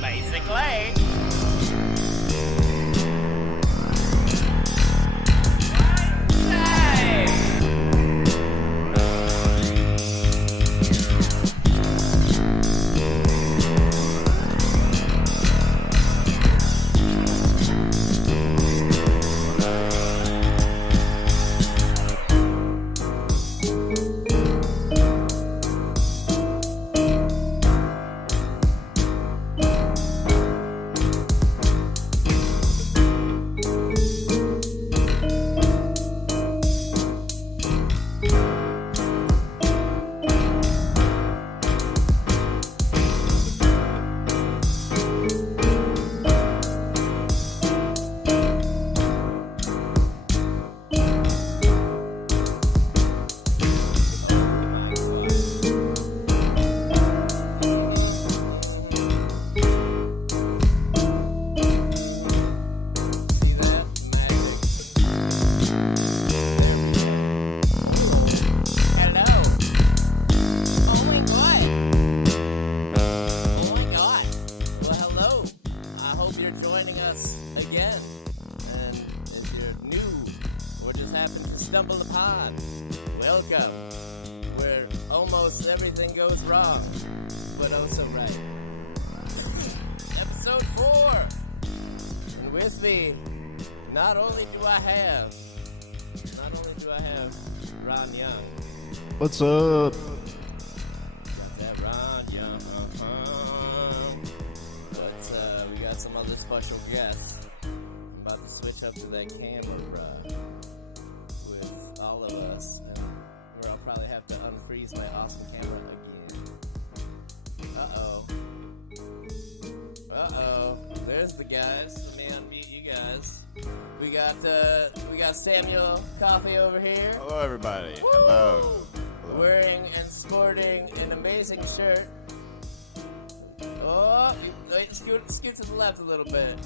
Basically. Stumble upon. Welcome, where almost everything goes wrong, but oh so right. Episode 4. And with me, not only do I have Ron Young. What's up? Got that Ron Young. But we got some other special guests. I'm about to switch up to that camera all of us, and where I'll probably have to unfreeze my awesome camera again. Uh-oh. There's the guys. Let me unmute you guys. We got Samuel Coffey over here. Hello, everybody. Woo! Hello. Wearing and sporting an amazing shirt. Oh, wait, scoot to the left a little bit.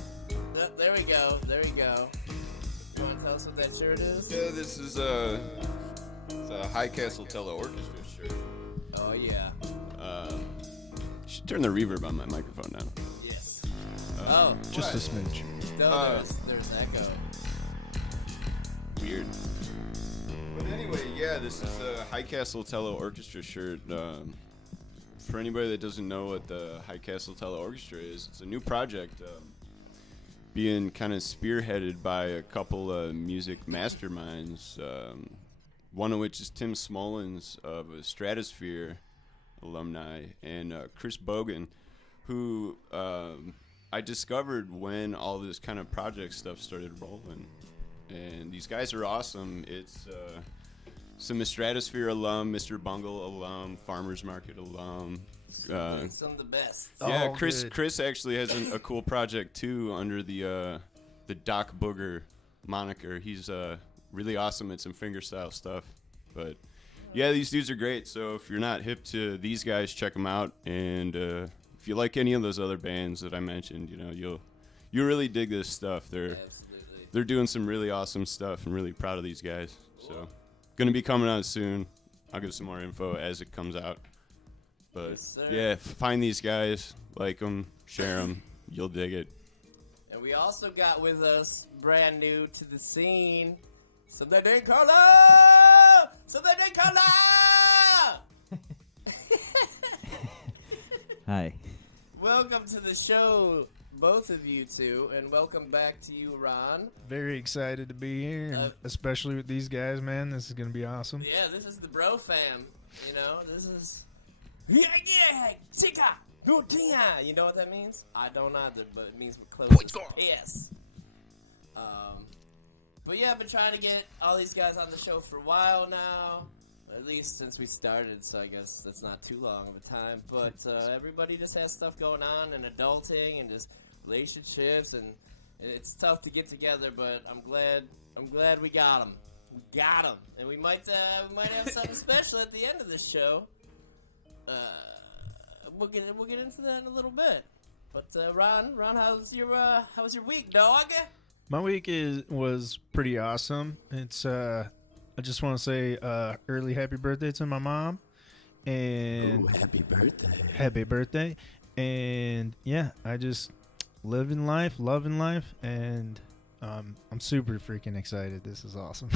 There we go. You want to tell us what that shirt is? Yeah, this is it's a High Castle Tele Orchestra shirt. Oh, yeah. Should turn the reverb on my microphone down. Yes. Just a smidge. No, there's echo. Weird. But anyway, yeah, this is a High Castle Tele Orchestra shirt. For anybody that doesn't know what the High Castle Tele Orchestra is, it's a new project. Being kind of spearheaded by a couple of music masterminds, one of which is Tim Smollins of Stratosphere alumni, and Chris Bogan, who I discovered when all this kind of project stuff started rolling. And these guys are awesome. It's some Stratosphere alum, Mr. Bungle alum, Farmers Market alum. Some of the best. Yeah, Chris actually has a cool project too under the Doc Booger moniker. He's really awesome at some fingerstyle stuff. But yeah, these dudes are great. So if you're not hip to these guys, check them out. And if you like any of those other bands that I mentioned, you'll really dig this stuff. They're doing some really awesome stuff. I'm really proud of these guys. So gonna be coming out soon. I'll give some more info as it comes out. But yeah, find these guys, like them, share them, you'll dig it. And we also got with us, brand new to the scene, something named Carlisle! Hi. Welcome to the show, both of you two, and welcome back to you, Ron. Very excited to be here, and especially with these guys, man. This is going to be awesome. Yeah, this is the bro fam, this is... Yeah, chica, you know what that means? I don't either, but it means we're close. Yes. But yeah, I've been trying to get all these guys on the show for a while now, at least since we started, so I guess that's not too long of a time. But everybody just has stuff going on, and adulting, and just relationships, and it's tough to get together. But I'm glad we got them. And we might have something special at the end of this show. We'll get into that in a little bit. But Ron, how was your week, dog? My week was pretty awesome. It's I just want to say early happy birthday to my mom, and happy birthday. happy birthday. And yeah, I just living life, loving life, and I'm super freaking excited. This is awesome.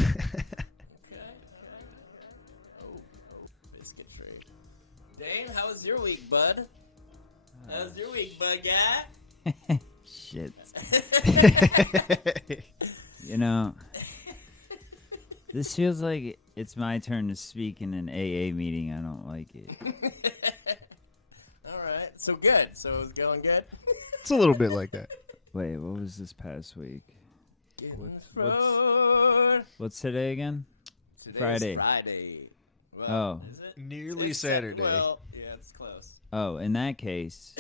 Biscuit tree. Daine, how was your week, bud? How was your week, bud guy? Shit. You know, this feels like it's my turn to speak in an AA meeting. I don't like it. All right, so good. So it's going good. It's a little bit like that. Wait, what was this past week? What's What's today again? Friday. Well, Oh. is it? Nearly It's Saturday. Well, yeah, it's close. Oh, in that case,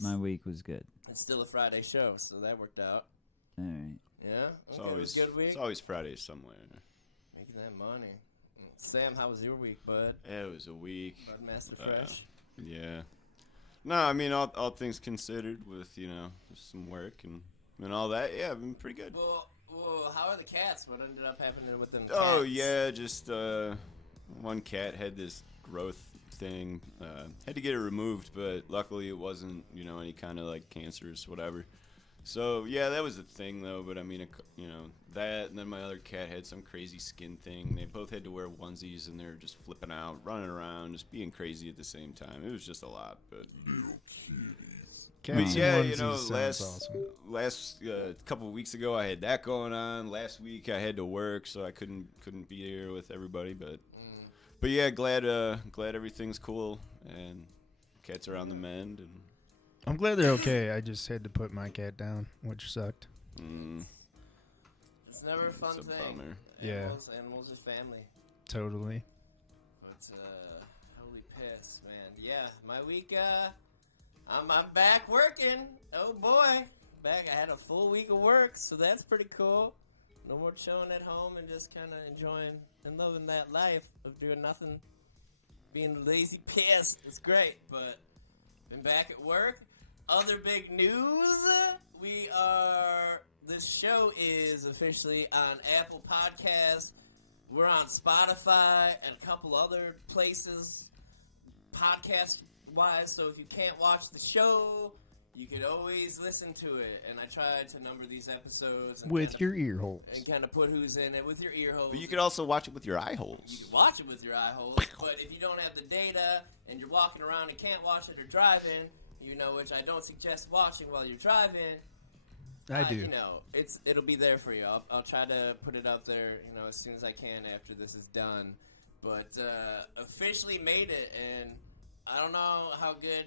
my week was good. It's still a Friday show, so that worked out. All right. Yeah, It's okay, it was always a good week. It's always Friday somewhere. Making that money. Sam, how was your week, bud? Yeah, it was a week. Bud Master Fresh. Yeah. No, I mean all things considered, with some work and all that. Yeah, I've been pretty good. Well, how are the cats? What ended up happening with them? Oh cats? yeah, just one cat had this growth thing. Had to get it removed, but luckily it wasn't any kind of like cancerous whatever. So yeah, that was the thing though. But I mean, that, and then my other cat had some crazy skin thing. They both had to wear onesies, and they were just flipping out, running around, just being crazy at the same time. It was just a lot, but. Cats yeah, and onesies sounds awesome. last couple of weeks ago I had that going on. Last week I had to work, so I couldn't be here with everybody. But yeah, glad everything's cool and cats are on the mend. And I'm glad they're okay. I just had to put my cat down, which sucked. It's never a fun It's a thing. bummer. Yeah. Animals are family. Totally. But holy piss, man. Yeah, my week. I'm back working. Oh boy, back. I had a full week of work, so that's pretty cool. No more chilling at home and just kind of enjoying and loving that life of doing nothing, being a lazy piss. It's great, but been back at work. Other big news: this show is officially on Apple Podcasts. We're on Spotify and a couple other places, podcast-wise. So if you can't watch the show, you could always listen to it. And I tried to number these episodes and With your ear holes. and kind of put who's in it with your ear holes. But you could also watch it with your eye You holes. can watch it with your eye holes, but if you don't have the data and you're walking around and can't watch it or driving, which I don't suggest watching while you're driving. I do. It'll be there for you. I'll try to put it up there, as soon as I can after this is done. But officially made it, and I don't know how good.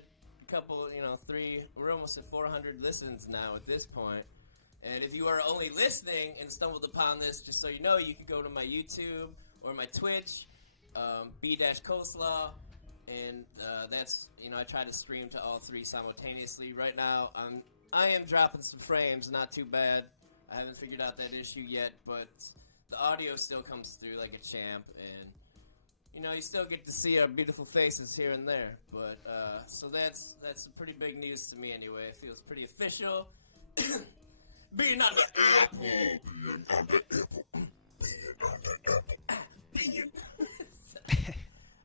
We're almost at 400 listens now at this point. And if you are only listening and stumbled upon this, just so you know, you can go to my YouTube or my Twitch, B-COLESLAW, and that's, I try to stream to all three simultaneously. Right now, I am dropping some frames, not too bad. I haven't figured out that issue yet, but the audio still comes through like a champ, and you still get to see our beautiful faces here and there. But so that's some pretty big news to me anyway. It feels pretty official. Being on the Apple.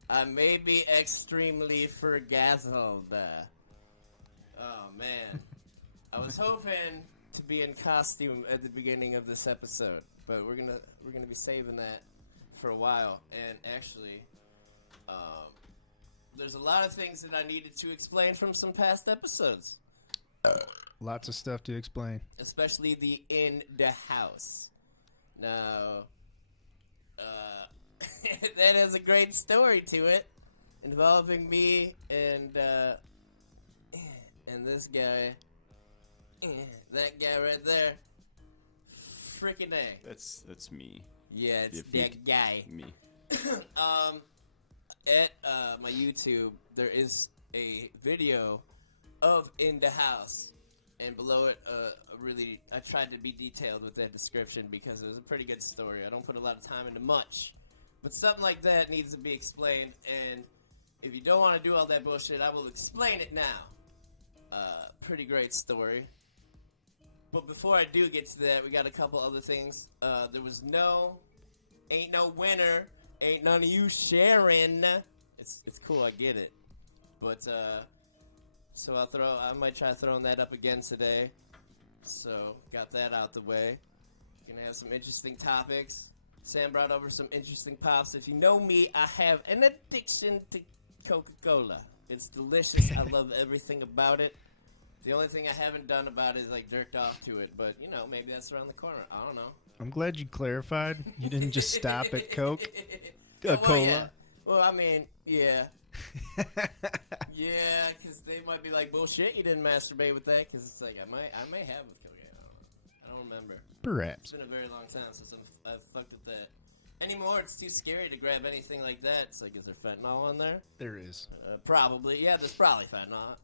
I may be extremely forgazzled. Oh man, I was hoping to be in costume at the beginning of this episode, but we're gonna be saving that for a while. And actually, there's a lot of things that I needed to explain from some past episodes. Lots of stuff to explain. Especially the in the house. Now, that has a great story to it, involving me and this guy, that guy right there. Freaking A. That's me. Yeah, it's Yeah, that guy. Me. At my YouTube, there is a video of in the house, and below it, I tried to be detailed with that description because it was a pretty good story. I don't put a lot of time into much, but something like that needs to be explained. And if you don't want to do all that bullshit, I will explain it now. Pretty great story. But before I do get to that, we got a couple other things. There was ain't no winner, ain't none of you sharing. It's cool, I get it. But so I might try throwing that up again today. So got that out the way. Gonna have some interesting topics. Sam brought over some interesting pops. If you know me, I have an addiction to Coca-Cola. It's delicious. I love everything about it. The only thing I haven't done about it is like jerked off to it, but maybe that's around the corner. I don't know. I'm glad you clarified. You didn't just stop at Coke. Well, Cola. yeah. Well, I mean, yeah. Yeah, because they might be like, bullshit, you didn't masturbate with that, because it's like, I may have with Coke. I don't remember. Perhaps. It's been a very long time since I've fucked with that. Anymore, it's too scary to grab anything like that. It's like, is there fentanyl on there? There is. Probably. Yeah, there's probably fentanyl.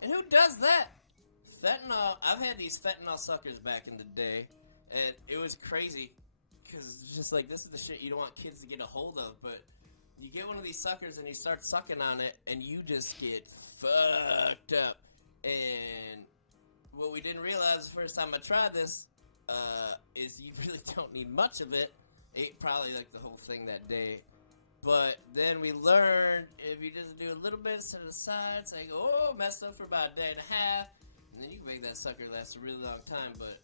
And who does that? Fentanyl. I've had these fentanyl suckers back in the day, and it was crazy, because it's just like, this is the shit you don't want kids to get a hold of, but you get one of these suckers and you start sucking on it, and you just get fucked up. And what we didn't realize the first time I tried this is you really don't need much of it. Ate probably like the whole thing that day. But then we learned if you just do a little bit to the side, it's like, oh, messed up for about a day and a half. And then you can make that sucker last a really long time. But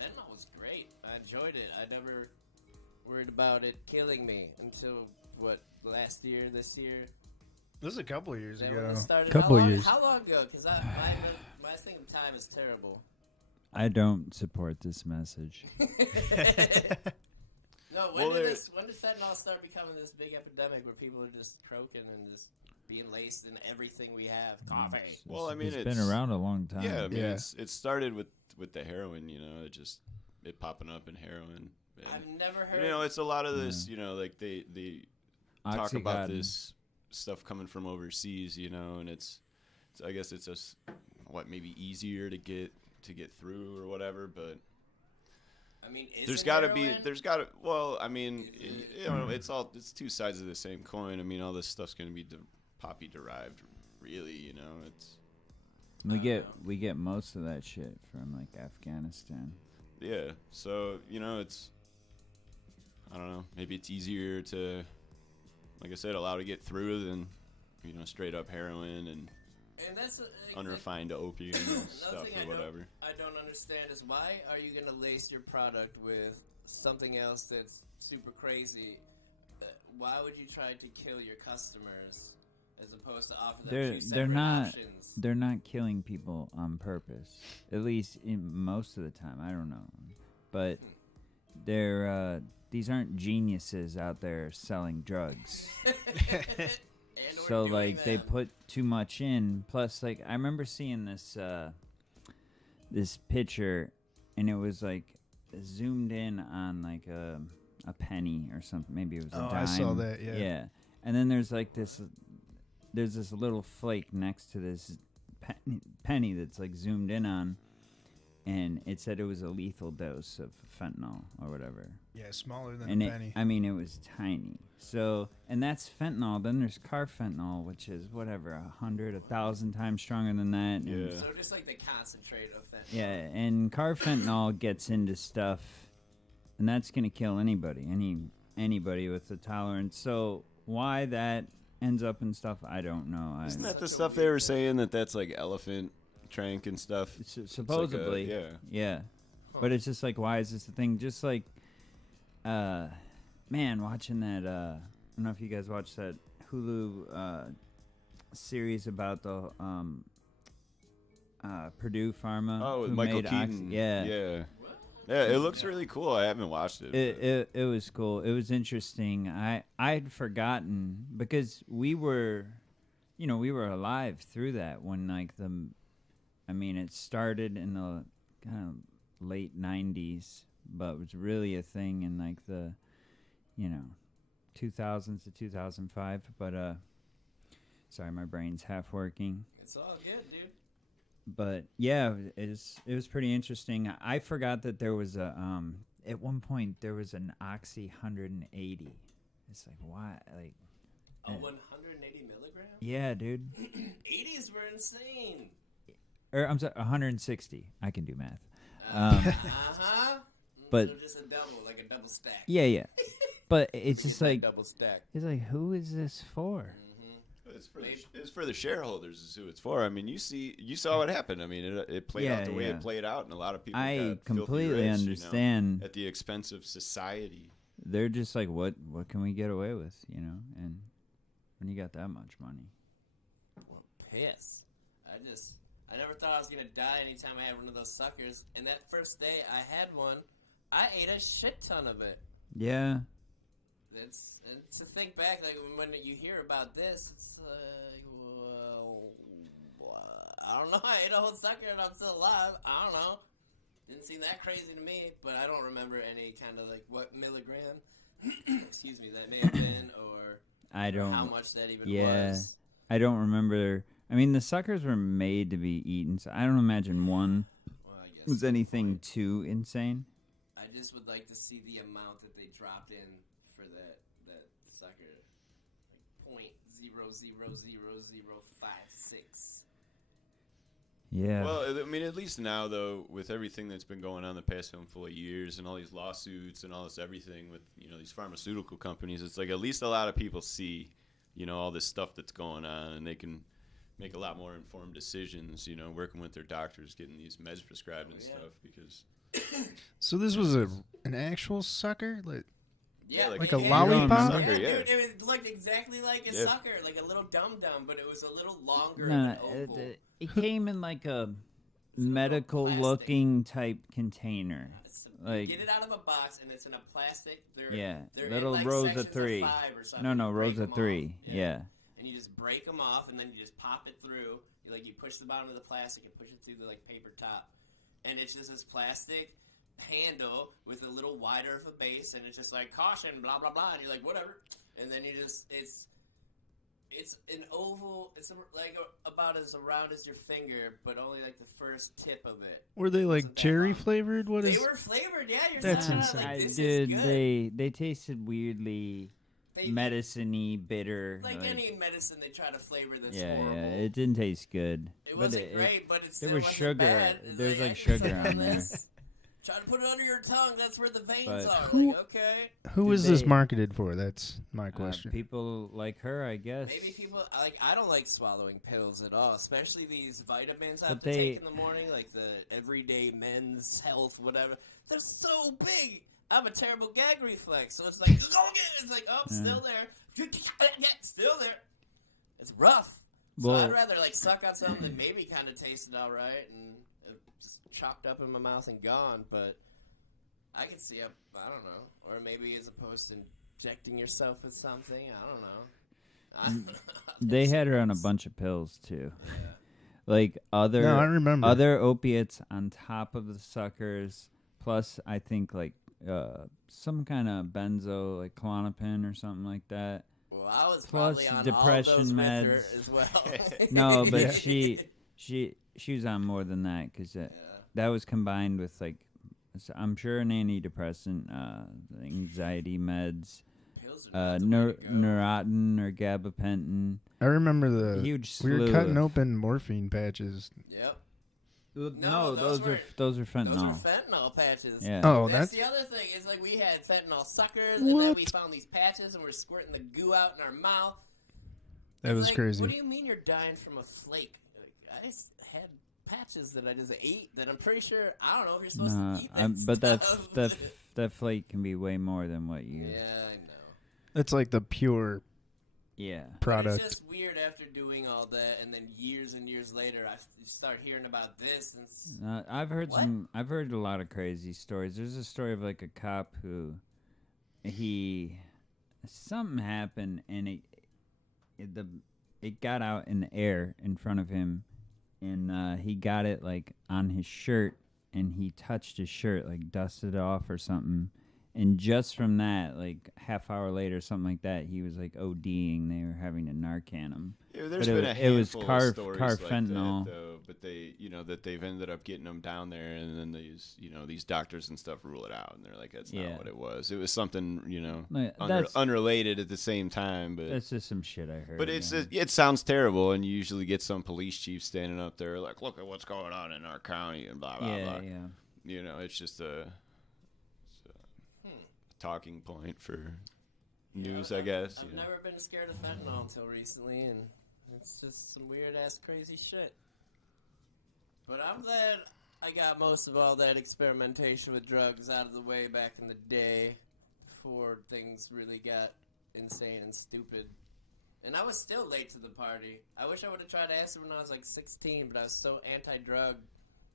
fentanyl was great. I enjoyed it. I never worried about it killing me until, this year? This was a couple of years That ago. when it started? Couple years. How long ago? Because my thing of time is terrible. I don't support this message. No, when did fentanyl start becoming this big epidemic where people are just croaking and just being laced in everything we have? Coffee. Well, I mean, it's been around a long time. Yeah, I mean, Yeah. it started with the heroin, it popping up in heroin. And, I've never heard. it's a lot of this, like they talk about Oxycontin. this stuff coming from overseas, and it's I guess it's just maybe easier to get through or whatever, but I mean, there's got to be well, I mean, it's two sides of the same coin. I mean, all this stuff's going to be poppy derived, really, it's We get most of that shit from like Afghanistan. yeah. So, it's I don't know, maybe it's easier to, like I said, allow to get through than straight up heroin and that's unrefined opium and stuff or whatever. I don't understand is why are you going to lace your product with something else that's super crazy? Why would you try to kill your customers as opposed to offer them two separate options? They're not killing people on purpose. At least in most of the time, I don't know. But these aren't geniuses out there selling drugs. So like they put too much in. Plus, like I remember seeing this this picture, and it was like zoomed in on like a penny or something. Maybe it was a dime. I saw that. Yeah. Yeah. And then there's like this little flake next to this penny that's like zoomed in on, and it said it was a lethal dose of fentanyl or whatever. Yeah, smaller than And a penny. I mean, it was tiny. So, and that's fentanyl. Then there's carfentanyl, which is whatever, 100, 1,000 times stronger than that. And Yeah. So just like the concentrate of fentanyl. yeah, and carfentanyl gets into stuff, and that's gonna kill anybody with a tolerance. So why that ends up in stuff, I don't know. Isn't that the Such a stuff they weird were thing. saying that's like elephant trank and stuff? Supposedly, It's like yeah. But it's just like, why is this a thing? Just like, man, watching that. I don't know if you guys watched that Hulu series about the Purdue Pharma. Oh, with who Michael made Keaton. Yeah. Yeah, it looks really cool. I haven't watched it. It was cool. It was interesting. I'd forgotten because we were alive through that when it started in the kind of late 90s, but was really a thing in like the 2000s to 2005. But sorry, my brain's half working. It's all good, dude. But yeah, it was pretty interesting. I forgot that there was a at one point there was an Oxy 180. It's like why like 180 milligrams? yeah, dude. 80s were insane. Or I'm sorry, 160. I can do math. But- so just a double, like a double stack. Yeah. But it's We just get that like double stack. it's like who is this for? It's for the shareholders is who it's for. I mean, you saw what happened. I mean, it played out the way it played out, and a lot of people I got completely filthy rich, understand. at the expense of society. They're just like, what can we get away with, And when you got that much money. Well, piss. I never thought I was gonna die anytime I had one of those suckers. And that first day I had one, I ate a shit ton of it. Yeah. It's to think back, like when you hear about this, it's like, well, I don't know. I ate a whole sucker and I'm still alive. I don't know. Didn't seem that crazy to me, but I don't remember any kind of like what milligram, excuse me, that may have been, or I don't. how much that even was. I don't remember. I mean, the suckers were made to be eaten, so I don't imagine one was anything too insane. I just would like to see the amount that they dropped in for that sucker, like 0.000056. Yeah. Well, I mean, at least now, though, with everything that's been going on the past handful of years and all these lawsuits and all this everything with, these pharmaceutical companies, it's like at least a lot of people see, all this stuff that's going on, and they can make a lot more informed decisions, working with their doctors, getting these meds prescribed and stuff, because... So this was an actual sucker? Like a it lollipop? Sucker, Dude, yeah. it looked exactly like a sucker, like a little dum-dum, but it was a little longer No, and oval. it came in like a medical-looking type container. Like, get it out of a box, and it's in a plastic. They're little in, like, rows sections of 3. Of 5 or something. No, You rows break of 'em 3. off. Yeah. And you just break them off, and then you just pop it through. You push the bottom of the plastic and push it through the paper top, and it's just this plastic handle with a little wider of a base, and it's just like caution, blah blah blah, and you're like whatever, and then you just it's an oval. It's about as around as your finger, but only like the first tip of it. Were they like cherry flavored? What is? They were flavored, yeah. You're That's saying, insane. like, this Dude, is good. they tasted weirdly They- medicine-y, bitter. Like any medicine, they try to flavor that's yeah, horrible. it didn't taste good. It wasn't great, but it's there still was wasn't sugar. bad. It's There's I like can sugar suck on there. this. Try to put it under your tongue. That's where the veins But are. who- Okay. Who Did is this they- marketed for? That's my question. People like her, I guess. Maybe people I don't like swallowing pills at all, especially these vitamins I But have to they- take in the morning, like the Everyday Men's Health, whatever. They're so big. I have a terrible gag reflex, so it's like, go get it. It's like, oh, still there. Still there. It's rough. So Well- I'd rather suck on something that maybe kind of tasted all right and just chopped up in my mouth and gone. But I could see I don't know, or maybe as opposed to injecting yourself with something. I don't know. They had her on a bunch of pills too. Yeah. Like other No, I remember. other opiates on top of the suckers, plus I think some kind of benzo, like Klonopin or something like that. Well, I was Plus probably on depression all those meds. with her as well. No, but Yeah. she was on more than that because that was combined with I'm sure an antidepressant, anxiety meds, Pills are not the way to go. Neurontin or gabapentin. I remember the Huge we were slew cutting of- open morphine patches. Yep. No, those are fentanyl. Those are fentanyl patches. Yeah. Oh, That's that's the other thing. Is we had fentanyl suckers, and then What? we found these patches, and we're squirting the goo out in our mouth. that was crazy. What do you mean you're dying from a flake? I just had patches that I just ate that I'm pretty sure I don't know if you're supposed to eat that but stuff. that flake can be way more than what you. Yeah, I know. That's like the pure Yeah. But product. it's just weird after doing all that, and then years and years later, I start hearing about this. And I've heard What? I've heard a lot of crazy stories. There's a story of a cop who something happened and it got out in the air in front of him, and he got it on his shirt, and he touched his shirt, dusted it off or something. And just from that, half hour later, something like that, he was ODing. They were having to Narcan him. Yeah, there's But been a it was handful car of stories like fentanyl. that, though. But they, that they've ended up getting them down there, and then these doctors and stuff rule it out, and they're like, that's Yeah. not what it was. It was something, That's unrelated at the same time. But that's just some shit I heard. But it sounds terrible, and you usually get some police chief standing up there like, look at what's going on in our county, and blah blah yeah, blah. yeah. you know, it's just a talking point for news, I guess. I've never been scared of fentanyl until recently, and it's just some weird-ass crazy shit. But I'm glad I got most of all that experimentation with drugs out of the way back in the day before things really got insane and stupid. And I was still late to the party. I wish I would have tried acid when I was like 16, but I was so anti-drug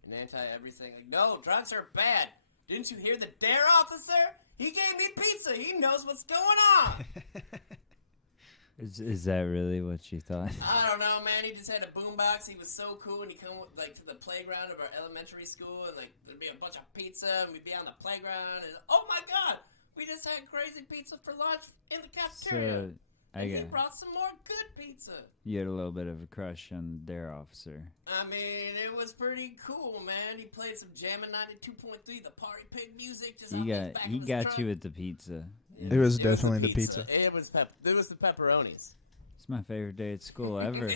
and anti-everything. Like, no, drugs are bad. Didn't you hear the dare officer? He gave me pizza. He knows what's going on. Is that really what you thought? I don't know, man. He just had a boombox. He was so cool, and he'd come like to the playground of our elementary school, and like there'd be a bunch of pizza, and we'd be on the playground, and oh my god, we just had crazy pizza for lunch in the cafeteria. So he brought some more good pizza. You had a little bit of a crush on the dare officer. I mean, it was pretty cool, man. He played some Jammin' 92.3, the party pig music. Just He got you with the pizza. It was definitely the pizza. It was the pepperonis. It's my favorite day at school ever.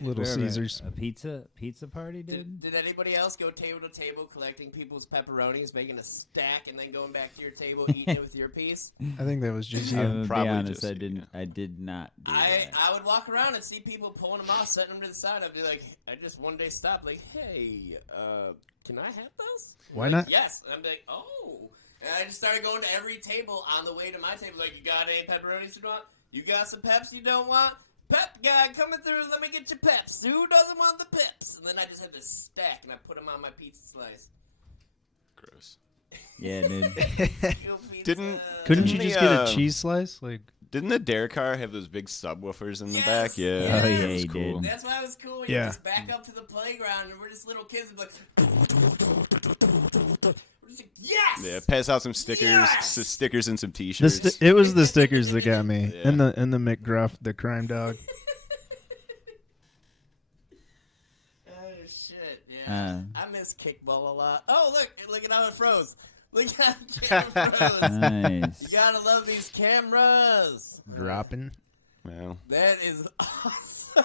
Little Caesars. A pizza party, dude? Did anybody else go table to table collecting people's pepperonis, making a stack, and then going back to your table, eating it with your piece? I think that was just I'm you. gonna probably be honest, just I did not do that. I would walk around and see people pulling them off, setting them to the side. I'd be like, I just one day stopped, like, hey, can I have those? Why Like, not? yes. And I'm like, oh. And I just started going to every table on the way to my table, like, you got any pepperonis you want? You got some peps you don't want? Pep guy coming through, let me get your peps. Who doesn't want the peps? And then I just had this stack, and I put them on my pizza slice. Gross. Yeah, dude. Didn't- Couldn't you Didn't just the, get a cheese slice? Like, Didn't the dare car have those big subwoofers in the Yes, back? Yeah. yes. Oh, yeah, that was he cool. did. That's why it was cool. You Yeah. just back up to the playground, and we're just little kids, and be like, we're just like, yes! Yeah, pass out some stickers, Yes! stickers and some T-shirts. it was the stickers that got me, Yeah. and the McGruff, the crime dog. Oh, shit, yeah. I miss kickball a lot. Oh, look at how it froze. Look how the camera froze. Nice. You gotta love these cameras. Dropping. Well, That is awesome.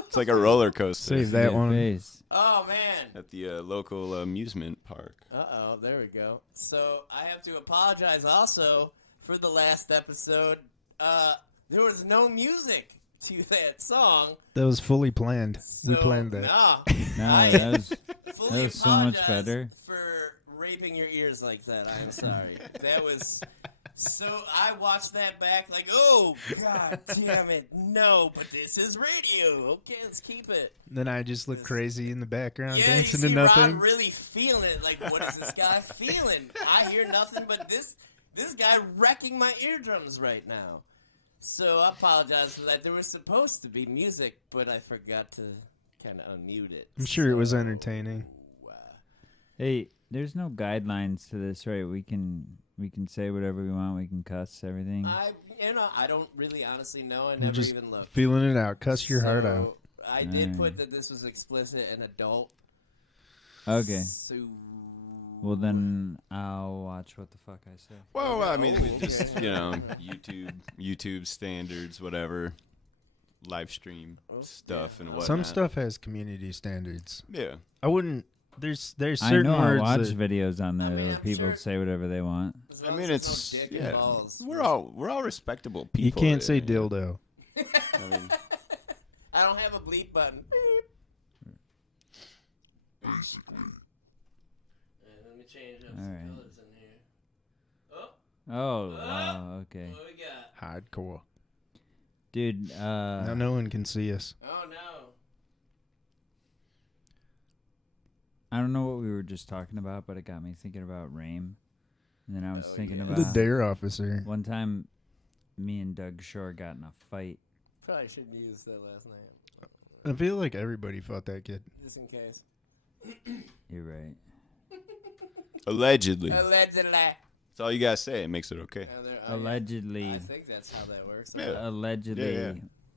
it's like a roller coaster Save that Good one. face. Oh, man. at the local amusement park. Uh-oh, there we go. So, I have to apologize also for the last episode. There was no music to that song. That was fully planned. We So, planned that. No, I that was fully was so much apologize better. for raping your ears like that. I am sorry. That was... So I watched that back like, oh, god damn it, no, but this is radio. Okay, let's keep it. Then I just looked crazy in the background, Yeah, you dancing to see nothing. Ron really feeling it. Like, what is this guy feeling? I hear nothing but this guy wrecking my eardrums right now. So I apologize for that. There was supposed to be music, but I forgot to kind of unmute it. I'm sure it was entertaining. Hey, there's no guidelines to this, right? We can say whatever we want. We can cuss everything. I don't really honestly know. I You're never just even looked. feeling it out. Cuss your heart So, out. I did Alright. put that this was explicit and adult. Okay. So, Well, then I'll watch what the fuck I say. Well, I mean, Oh, we just, okay. you know, YouTube standards, whatever, live stream stuff and whatnot. Some stuff has community standards. Yeah. I wouldn't. There's I certain know I words watch that videos on there I mean, where I'm people sure- say whatever they want. as I long mean, as there's it's no dick yeah. and balls. We're all respectable people. you can't say you know. dildo. I mean, I don't have a bleep button. Let me change up some Alright. colors in here. Oh, Oh, wow, okay. what we got? Hardcore. Dude, Now no one can see us. Oh no. I don't know what we were just talking about, but it got me thinking about Rame. And then I was Oh, thinking yeah. about The dare officer. one time me and Doug Shore got in a fight. Probably shouldn't use that last name, I feel like everybody fought that kid. just in case. You're right. allegedly. Allegedly. That's all you gotta say. It makes it okay. Oh, yeah. Allegedly. I think that's how that works. Yeah. Allegedly, Yeah,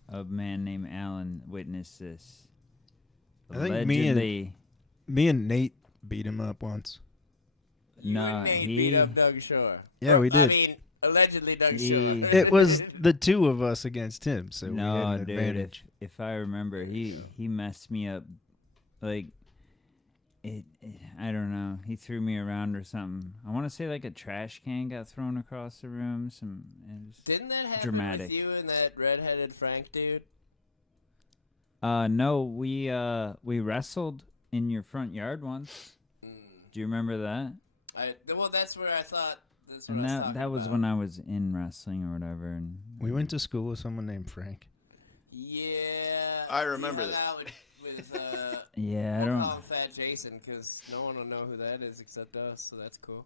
a man named Alan witnessed this. I think me and- Allegedly, Me and Nate beat him up once. You Nah, and Nate he- beat up Doug Shore. Yeah, we I did. mean, allegedly Doug He- Shore. It was the two of us against him, so we had no, an dude. advantage. If I remember, he messed me up. Like, I don't know. He threw me around or something. I want to say like a trash can got thrown across the room. Didn't that happen dramatic. with you and that redheaded Frank dude? No, we wrestled in your front yard once. Do you remember that? Well, that's where I thought. That's what And I was that was about. when I was in wrestling or whatever. And We went to school with someone named Frank. Yeah. I remember hung that. out with yeah, I we'll don't. call him Fat Jason because no one will know who that is except us, so that's cool.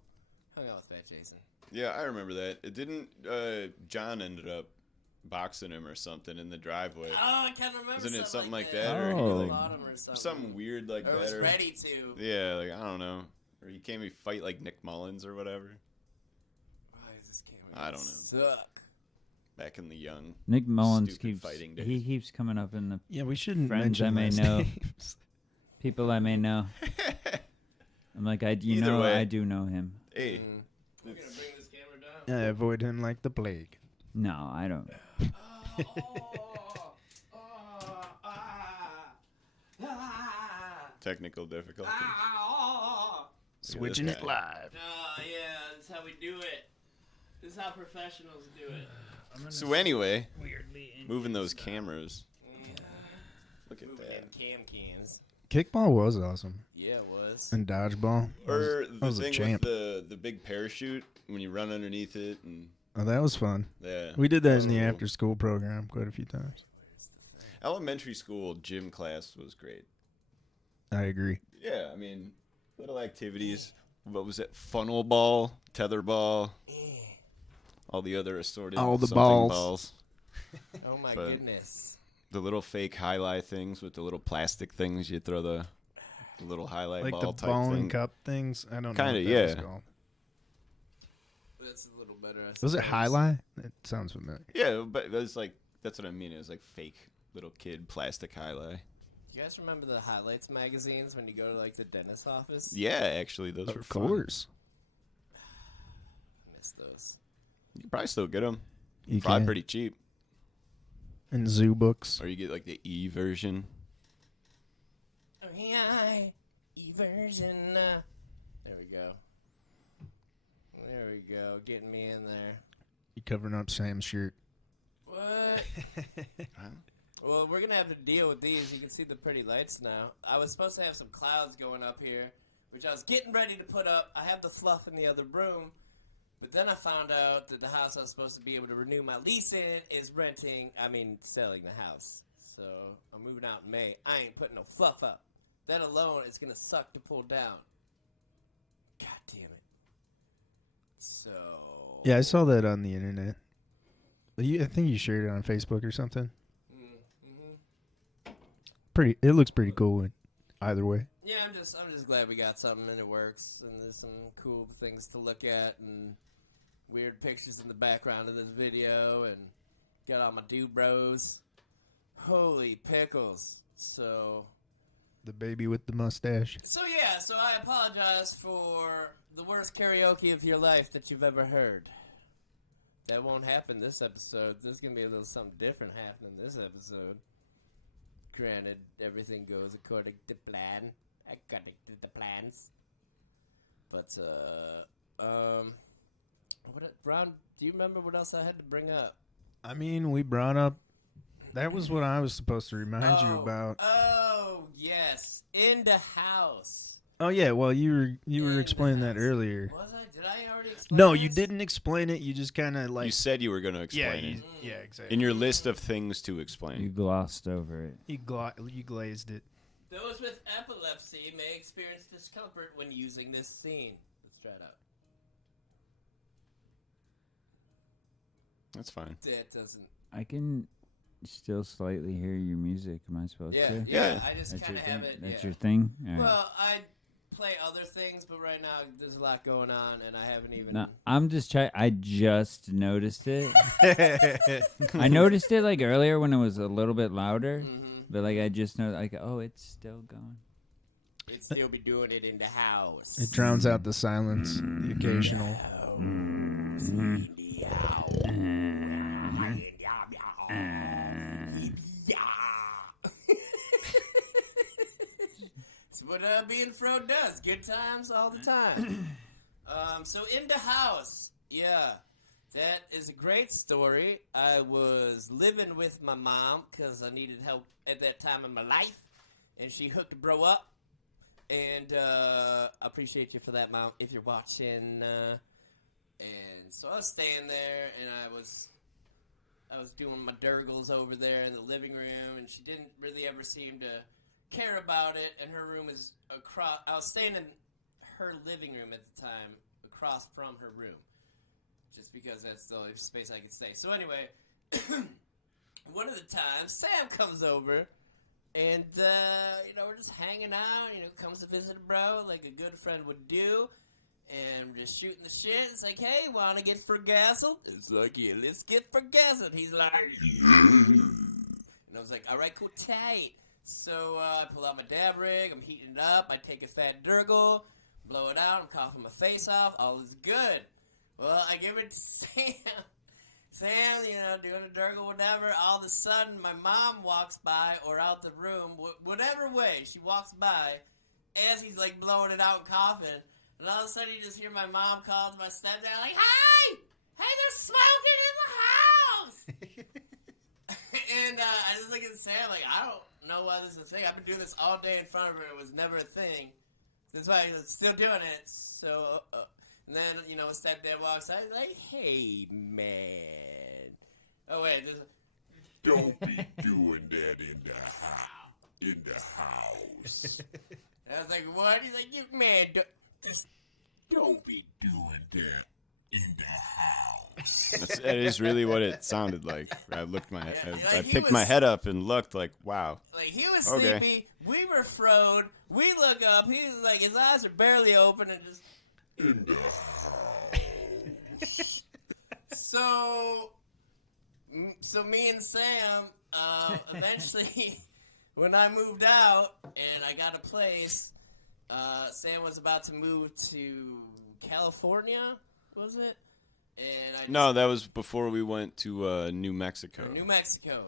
Hung out with Fat Jason. Yeah, I remember that. It didn't. John ended up boxing him or something in the driveway. Oh, I can't remember. Isn't it something like that? that, or he, like, Fought him or something. Something weird like Or that, was or ready to. yeah, like I don't know, or he came to fight like Nick Mullins or whatever. Why is this camera I don't know. Suck. Back in the young. Nick Mullins Stupid keeps fighting days. he keeps coming up in the Yeah, we shouldn't Friends mention I may last know. names. people I may know. I'm like, Either way. I do know him. Hey, We're gonna bring this camera down. Yeah, avoid him like the plague. No, I don't. technical difficulty. Switching this it guy. live. Yeah, that's how we do it. This is how professionals do it. So anyway, moving those cameras. Look at Moving that. in cam cans. Kickball was awesome. Yeah, it was. And dodgeball. Or I the was a thing champ. with the big parachute when you run underneath it, and Oh, that was fun. yeah. We did that in the Cool. after school program quite a few times. Elementary school gym class was great. I agree. Yeah, I mean, little activities. What was it? Funnel ball, tether ball, all the other assorted All the something balls. Oh my But- goodness. The little fake highlight things with the little plastic things you throw the little highlight Like ball the type ball thing. and cup things. I don't know. Kinda, what that was yeah. called. That's a little better. I Was it suppose. highlight? It sounds familiar. Yeah, but it was like that's what I mean. It was like fake little kid plastic highlight. You guys remember the highlights magazines when you go to like the dentist office? Yeah, actually, those were Of fun. course. I miss those. You can probably still get them. You Probably can. pretty cheap. And zoo books. Or you get like the E version. Oh yeah, eversion. There we go. There we go. Getting me in there. You covering up Sam's shirt. What? Well, we're gonna have to deal with these. You can see the pretty lights now. I was supposed to have some clouds going up here, which I was getting ready to put up. I have the fluff in the other room, but then I found out that the house I was supposed to be able to renew my lease in is selling the house. So I'm moving out in May. I ain't putting no fluff up. That alone is gonna suck to pull down. God damn it. So Yeah, I saw that on the internet. I think you shared it on Facebook or something. It looks pretty cool either way. Yeah, I'm just glad we got something and it works, and there's some cool things to look at, and weird pictures in the background of this video, and got all my dude bros. Holy pickles! So The baby with the mustache. so I apologize for the worst karaoke of your life that you've ever heard. That won't happen this episode. There's gonna be a little something different happening this episode. Granted, everything goes according to plan. According to the plans. But, Brown, do you remember what else I had to bring up? I mean, we brought up. That was what I was supposed to remind you about. Oh, yes. In the house. Oh yeah, well you were In explaining the that house. earlier. Was I? Did I already explain No, you this? didn't explain it. You just kind of like. You said you were going to explain it. Yeah, exactly. In your list of things to explain. You glossed over it. You glazed it. Those with epilepsy may experience discomfort when using this scene. Let's try it out. That's fine. That doesn't... I can still slightly hear your music. Am I supposed Yeah, to? yeah, I just That's kind your of have thing. it. That's yeah. your thing. All right. Well, I play other things, but right now there's a lot going on, and I haven't even. No, I'm just trying. I just noticed it. I noticed it like earlier when it was a little bit louder, but like I just know, like, oh, it's still going. It'd still be doing it in the house. It drowns out the silence, the occasional. But being fro does. Good times all the time. So into house. Yeah. That is a great story. I was living with my mom because I needed help at that time in my life. And she hooked a bro up. And I appreciate you for that, Mom, if you're watching. And so I was staying there, and I was doing my Durgles over there in the living room, and she didn't really ever seem to care about it. And her room is across. I was staying in her living room at the time, across from her room, just because that's the only space I could stay. So anyway, one of the times, Sam comes over, and we're just hanging out. Comes to visit a bro like a good friend would do. And we're just shooting the shit. It's like, hey, wanna get forgassled? It's like, yeah, let's get forgassled. He's like, yeah. And I was like, all right, cool, tight. So I pull out my dab rig. I'm heating it up. I take a fat Durgle, blow it out. I'm coughing my face off. All is good. Well, I give it to Sam. Sam, doing a Durgle, whatever. All of a sudden, my mom walks by or out the room, whatever way. She walks by as he's like blowing it out and coughing. And all of a sudden, you just hear my mom call to my stepdad, like, hey! Hey, there's smoking in the house! And I just look at Sam, like, I don't know why this is a thing. I've been doing this all day in front of her. It was never a thing. That's why I'm still doing it. So, and then, when stepdad walks out, he's like, hey, man. Oh, wait. Don't be doing that in the house. I was like, what? He's like, you man, Just don't be doing that in the house. That is really what it sounded like. I looked my head. Yeah, I picked my head up and looked like, wow. Like, he was Okay. sleepy. We were froed. We look up. He's like, his eyes are barely open and just. In the house. So me and Sam, eventually, when I moved out and I got a place, Sam was about to move to California, was it? And I No, that was before we went to New Mexico. New Mexico,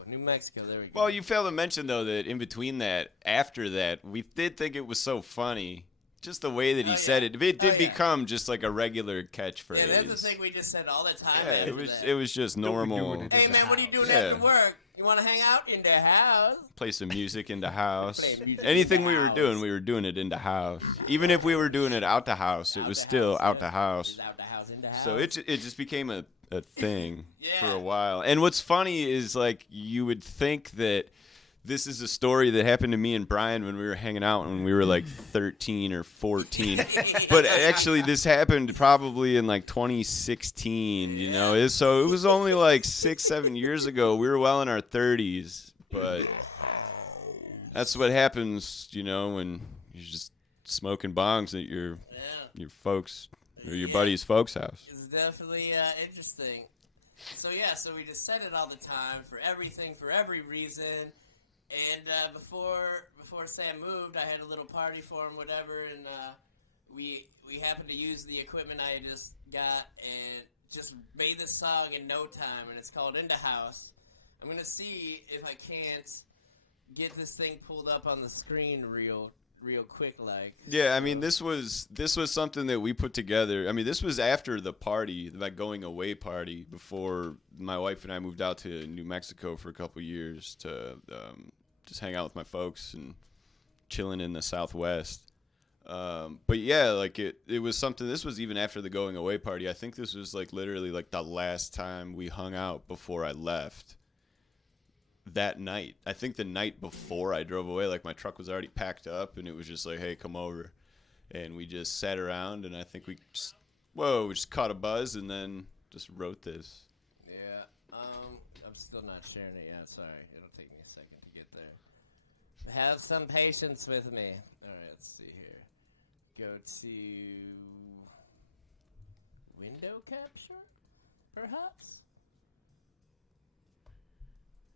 there we go. Well, you failed to mention, though, that in between that, after that, we did think it was so funny. Just the way that he said it. It did become just like a regular catchphrase. Yeah, that's the thing we just said all the time. Yeah, it was just normal. Hey, man, what are you doing Yeah. after work? You want to hang out in the house? Play some music in the house. Play music Anything in we the were house. doing, we were doing it in the house. Even if we were doing it out the house, it was still out the house. Out the house, in the house. So it just became a thing Yeah. for a while. And what's funny is, like, you would think that this is a story that happened to me and Brian when we were hanging out when we were like 13 or 14. But actually, this happened probably in like 2016, So it was only like 6-7 years ago. We were well in our 30s. But that's what happens, when you're just smoking bongs at your folks or your buddy's folks' house. It's definitely interesting. So we just said it all the time for everything, for every reason. And before Sam moved, I had a little party for him, whatever, and we happened to use the equipment I had just got and just made this song in no time, and it's called In the House. I'm gonna see if I can't get this thing pulled up on the screen real quick, like. Yeah, I mean, this was something that we put together. I mean, this was after the party, that going away party, before my wife and I moved out to New Mexico for a couple years to just hang out with my folks and chilling in the Southwest. But yeah, like it was something. This was even after the going away party. I think this was like literally like the last time we hung out before I left. That night, I think the night before I drove away, like my truck was already packed up, and it was just like, hey, come over, and we just sat around, and I think we just caught a buzz, and then just wrote this. Yeah, I'm still not sharing it yet. Sorry, it'll take me a second to get there. Have some patience with me. All right, let's see here. Go to window capture, perhaps.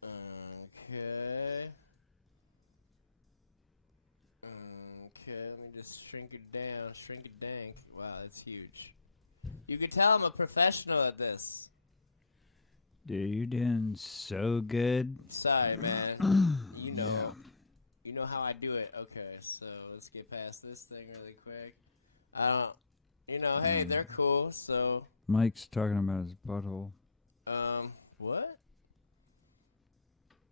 Okay. Let me just shrink it down. Shrink it dank. Wow, that's huge. You can tell I'm a professional at this. Dude, you're doing so good. Sorry, man. You know know how I do it. Okay, so let's get past this thing really quick. I don't, you know, hey, they're cool, so. Mike's talking about his butthole. What?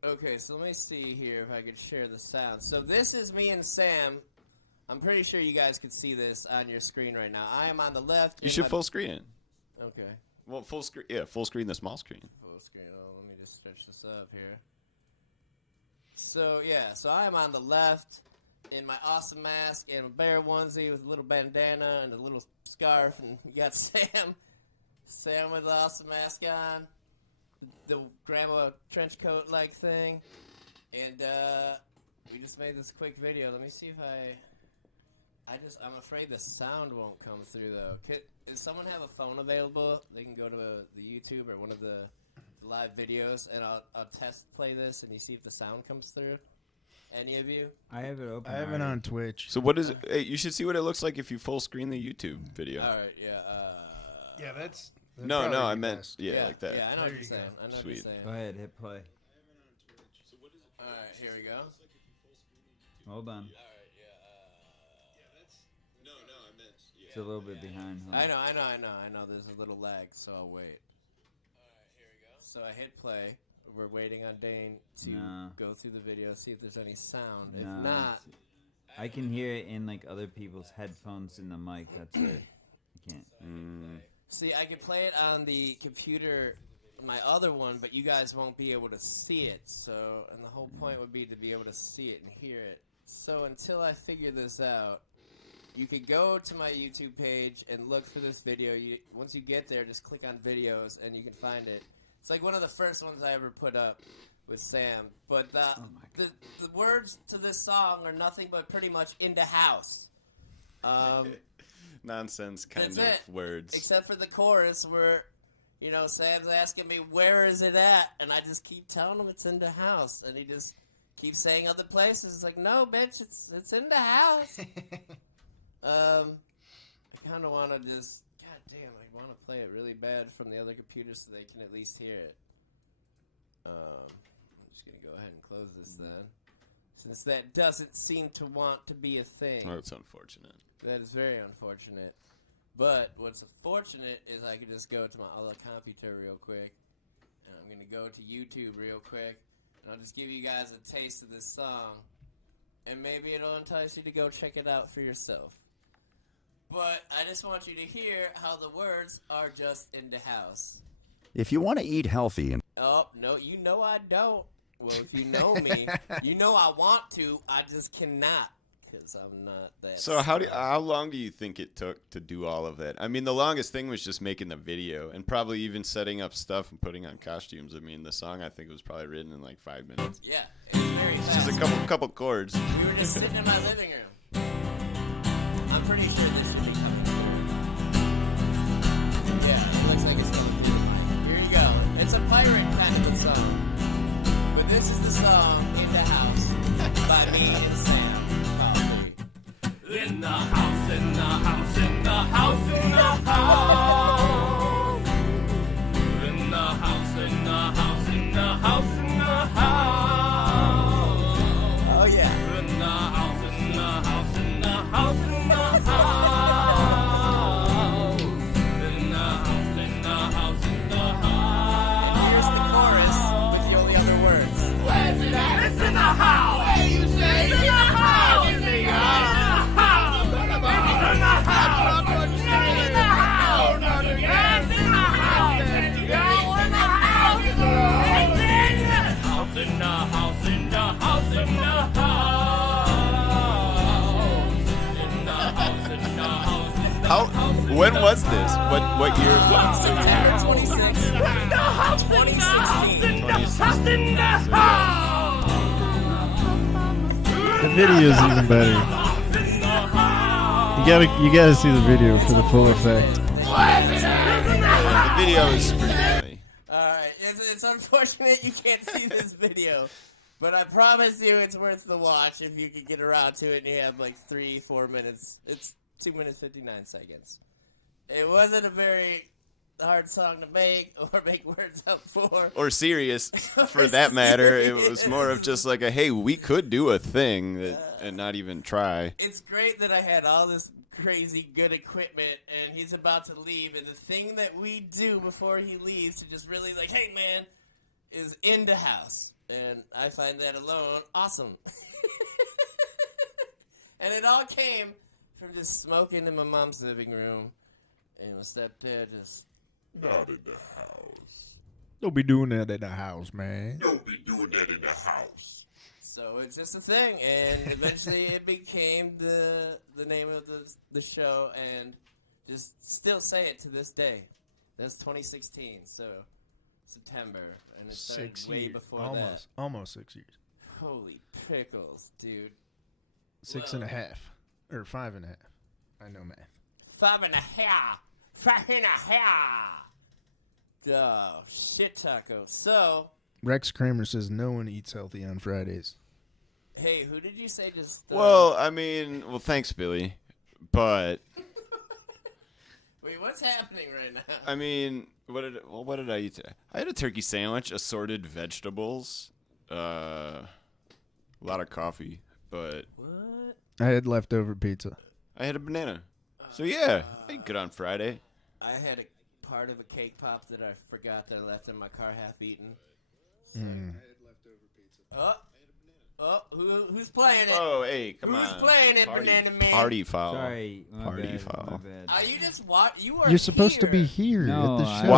Okay, so let me see here if I can share the sound. So this is me and Sam. I'm pretty sure you guys can see this on your screen right now. I am on the left. You should full screen it. Okay. Well, full screen. Yeah, full screen the small screen. Full screen. Oh, let me just stretch this up here. So, yeah. So I am on the left in my awesome mask and a bear onesie with a little bandana and a little scarf. And you got Sam. Sam with the awesome mask on. The grandma trench coat like thing. And we just made this quick video. Let me see if I'm afraid the sound won't come through though. Does someone have a phone available? They can go to the YouTube or one of the live videos, and I'll test play this, and you see if the sound comes through. Any of you? I have it open. I have it on Twitch. So what is it? Hey, you should see what it looks like if you full screen the YouTube video. All right, yeah. Yeah, that's No, probably I the meant best. yeah, like that. Yeah, I know what There you're you saying. go. I know what Sweet. you're saying. Go ahead, hit play. All right, here we go. Hold on. All right, yeah. No, I meant. It's a little bit behind. Huh? I know. There's a little lag, so I'll wait. All right, here we go. So I hit play. We're waiting on Daine to go through the video, see if there's any sound. If not, I can hear it in like other people's headphones in the mic. That's it. I can't. See, I can play it on the computer, my other one, but you guys won't be able to see it. So, and the whole point would be to be able to see it and hear it. So until I figure this out, you could go to my YouTube page and look for this video. Once you get there, just click on videos and you can find it. It's like one of the first ones I ever put up with Sam. But the words to this song are nothing but pretty much "in the house." Nonsense kind That's of it. words. Except for the chorus where, you know, Sam's asking me, where is it at? And I just keep telling him it's in the house. And he just keeps saying other places. It's like, no, bitch, it's in the house. I kind of want to just, god damn, I want to play it really bad from the other computer so they can at least hear it. I'm just going to go ahead and close this then. Since that doesn't seem to want to be a thing. Oh, that's unfortunate. That is very unfortunate. But what's unfortunate is I can just go to my other computer real quick. And I'm going to go to YouTube real quick. And I'll just give you guys a taste of this song. And maybe it'll entice you to go check it out for yourself. But I just want you to hear how the words are just in the house. If you want to eat healthy and Oh, no, you know I don't. Well, if you know me, you know I want to. I just cannot. Because I'm not that. So how long do you think it took to do all of that? I mean, the longest thing was just making the video and probably even setting up stuff and putting on costumes. I mean, the song I think was probably written in like 5 minutes. Yeah, it was very fast. Just a couple chords. We were just sitting in my living room. I'm pretty sure this should be coming through. Yeah, it looks like it's coming through. Here you go. It's a pirate kind of a song. But this is the song In the House by me and Sam. In the house, in the house, in the house, in the house. In the house, in the house, in the house, in the house. Oh yeah. In the house, in the house, in the house, in the house. In the house, in the house, in the house. And here's the chorus with the only other words. Where's it at? It's in the house. Where you say? It's in the house. It's in the house. When was this? What year? September 26th, 2016. The video's even better. You gotta see the video for the full effect. The video is pretty funny. Alright, it's unfortunate you can't see this video, but I promise you it's worth the watch if you can get around to it and you have like 3-4 minutes. It's 2 minutes 59 seconds. It wasn't a very hard song to make or make words up for. Or serious, for that matter. It was more of just like a, hey, we could do a thing and not even try. It's great that I had all this crazy good equipment and he's about to leave, and the thing that we do before he leaves to just really like, hey man, is in the house. And I find that alone awesome. And it all came from just smoking in my mom's living room. And my stepdad just, Not in the house. Don't be doing that in the house, man. Don't be doing that in the house. so it's just a thing. And eventually it became the name of the show, and just still say it to this day. That's 2016, so September. And it started 6 way years. before Almost 6 years. that. Holy pickles, dude. 6.5. Or 5.5. I know math. 5.5. 5.5. Oh, shit taco. So, Rex Kramer says no one eats healthy on Fridays. hey, who did you say just... Well, I mean, thanks, Billy. But, Wait, what's happening right now? I mean, what did I eat today? I had a turkey sandwich, assorted vegetables, a lot of coffee, but What? I had leftover pizza. I had a banana. So, yeah, I ate good on Friday. I had a part of a cake pop that I forgot that I left in my car half-eaten. Who's playing it? Oh, hey, come on. Who's playing it, Banana Man? Party foul. Sorry, my Party bad, foul. my bad. Are you just you are You're supposed to be here. here No, at the I- show.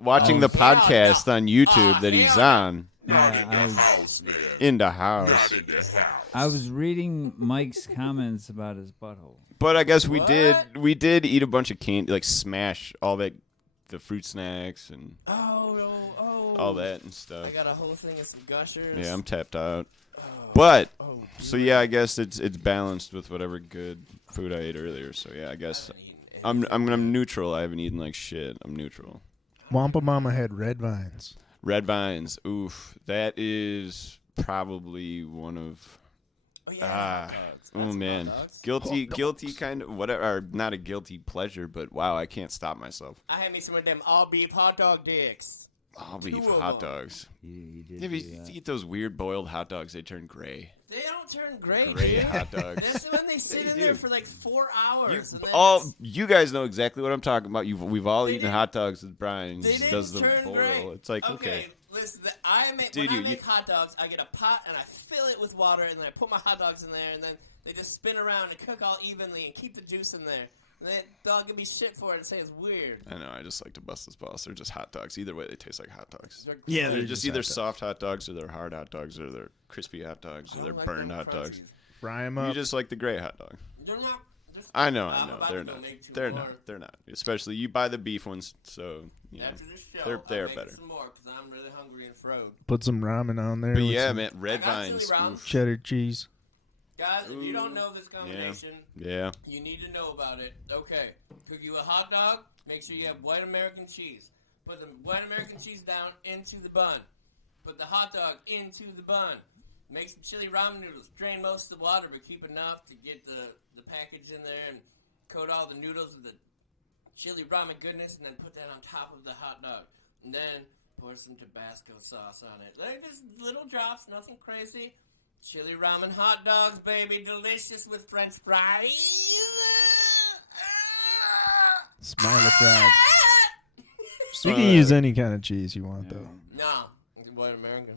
Watching the podcast on YouTube that he's on. Not in I the was- house, man. In the house. Not in the house. I was reading Mike's comments about his butthole. But I guess we What? did eat a bunch of candy, like smash all that, the fruit snacks and Oh. all that and stuff. I got a whole thing of some Gushers. Yeah, I'm tapped out. But so dude. yeah, I guess it's balanced with whatever good food I ate earlier. So yeah, I guess I haven't eaten I'm neutral. I haven't eaten like shit. I'm neutral. Wampa Mama had red vines. Red vines. Oof, that is probably one of. Oh, yeah. Oh man, guilty kind of whatever. Or not a guilty pleasure, but wow, I can't stop myself. I had me some of them all beef hot dog dicks. I'll Two beef of hot them. dogs. You did If do you that. eat those weird boiled hot dogs, they turn gray. They don't turn gray. Gray dude. hot dogs. That's when they sit They in there do. for like 4 hours. and then You guys know exactly what I'm talking about. We've all They eaten didn't- hot dogs with Brian. they He didn't does the turn boil. gray. It's like okay. Listen, Dude, when I you- make hot dogs, I get a pot and I fill it with water, and then I put my hot dogs in there, and then they just spin around and cook all evenly and keep the juice in there. And then they'll give me shit for it and say it's weird. I know. I just like to bust this balls. They're just hot dogs. Either way, they taste like hot dogs. They're Yeah, They're great. just hot either dogs. soft hot dogs or they're hard hot dogs or they're crispy hot dogs I or don't they're like burned them hot dogs. crunchies. Fry them You up. just like the gray hot dog. They're not. I know. I'm about They're to go not. make two They're more. not. They're not. Especially you buy the beef ones, so you know. After the show, They're I'll make better. some more because I'm really hungry and froed. Put some ramen on there. But with yeah, some man, red I got chili vines. ramen. Oof. cheddar cheese. Guys, if you don't Ooh. know this combination, Yeah. you need to know about it. Okay, cook you a hot dog. Make sure you have white American cheese. Put the white American cheese down into the bun. Put the hot dog into the bun. Make some chili ramen noodles. Drain most of the water, but keep enough to get the package in there and coat all the noodles with the chili ramen goodness, and then put that on top of the hot dog. And then pour some Tabasco sauce on it. Like just little drops, nothing crazy. Chili ramen hot dogs, baby, delicious with French fries. Smiley fries. You can use any kind of cheese you want, though. No, it's white American.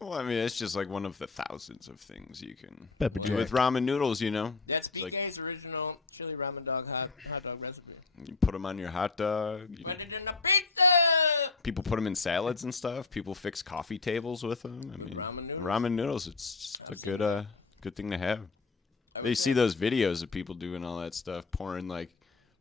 Well, I mean, it's just like one of the thousands of things you can Pepper do jack. with ramen noodles. You know, That's It's like- BK's original chili ramen dog hot dog recipe. you put them on your hot dog. Put it in a pizza. People put them in salads and stuff. People fix coffee tables with them. I mean, ramen noodles. It's just a good thing to have. They see those videos of people doing all that stuff, pouring like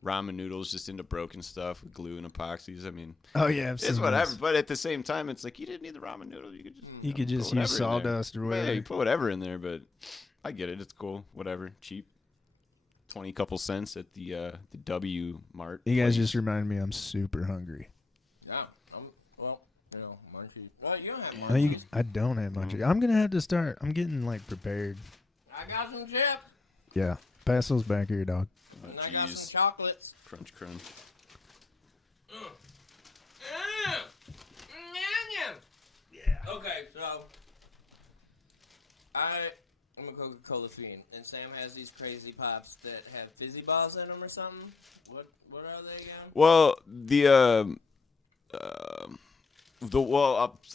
ramen noodles just into broken stuff with glue and epoxies. I mean, Oh yeah, I've it's seen whatever. those. But at the same time, it's like you didn't need the ramen noodle. You could just You could just put use whatever in there. sawdust or Yeah, whatever. you put whatever in there. But I get it. It's cool. Whatever, cheap. 20 couple cents at the W Mart. You guys place. just reminded me I'm super hungry. Yeah. Well, munchies. Well, you don't have munchies. I don't have much. I'm gonna have to start. I'm getting like prepared. I got some chip. Yeah, pass those back here, dog. Oh, And I got jeez. some chocolates. Crunch, crunch. Okay, so I'm a Coca-Cola fiend, and Sam has these crazy pops that have fizzy balls in them or something. What are they again? Well,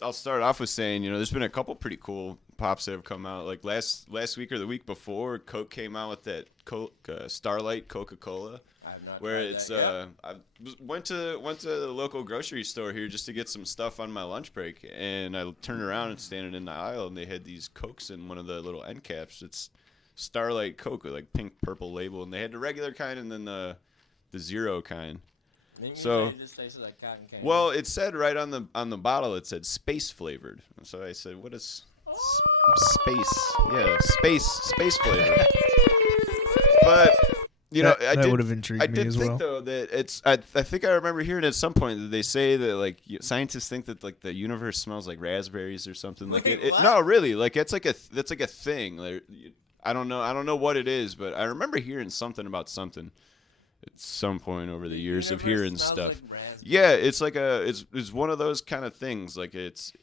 I'll start off with saying, there's been a couple pretty cool pops that have come out. Like last week or the week before, Coke came out with that Starlight Coca-Cola. I have not Where tried it's that I went to the local grocery store here just to get some stuff on my lunch break, and I turned around and standing in the aisle, and they had these Cokes in one of the little end caps. It's Starlight Coke with like pink purple label, and they had the regular kind and then the zero kind. So, it just tasted like cotton candy. well, it said right on the bottle, it said space flavored. So I said, what is space? Yeah, space flavored. But that would have intrigued I me did as think well. though that it's. I think I remember hearing at some point that they say that like scientists think that like the universe smells like raspberries or something. Like Wait, it. what? No, really, like that's like a thing. Like, I don't know what it is, but I remember hearing something about something at some point over the years of Universe hearing smells stuff. like raspberries. Yeah, it's like it's one of those kind of things. Like it's.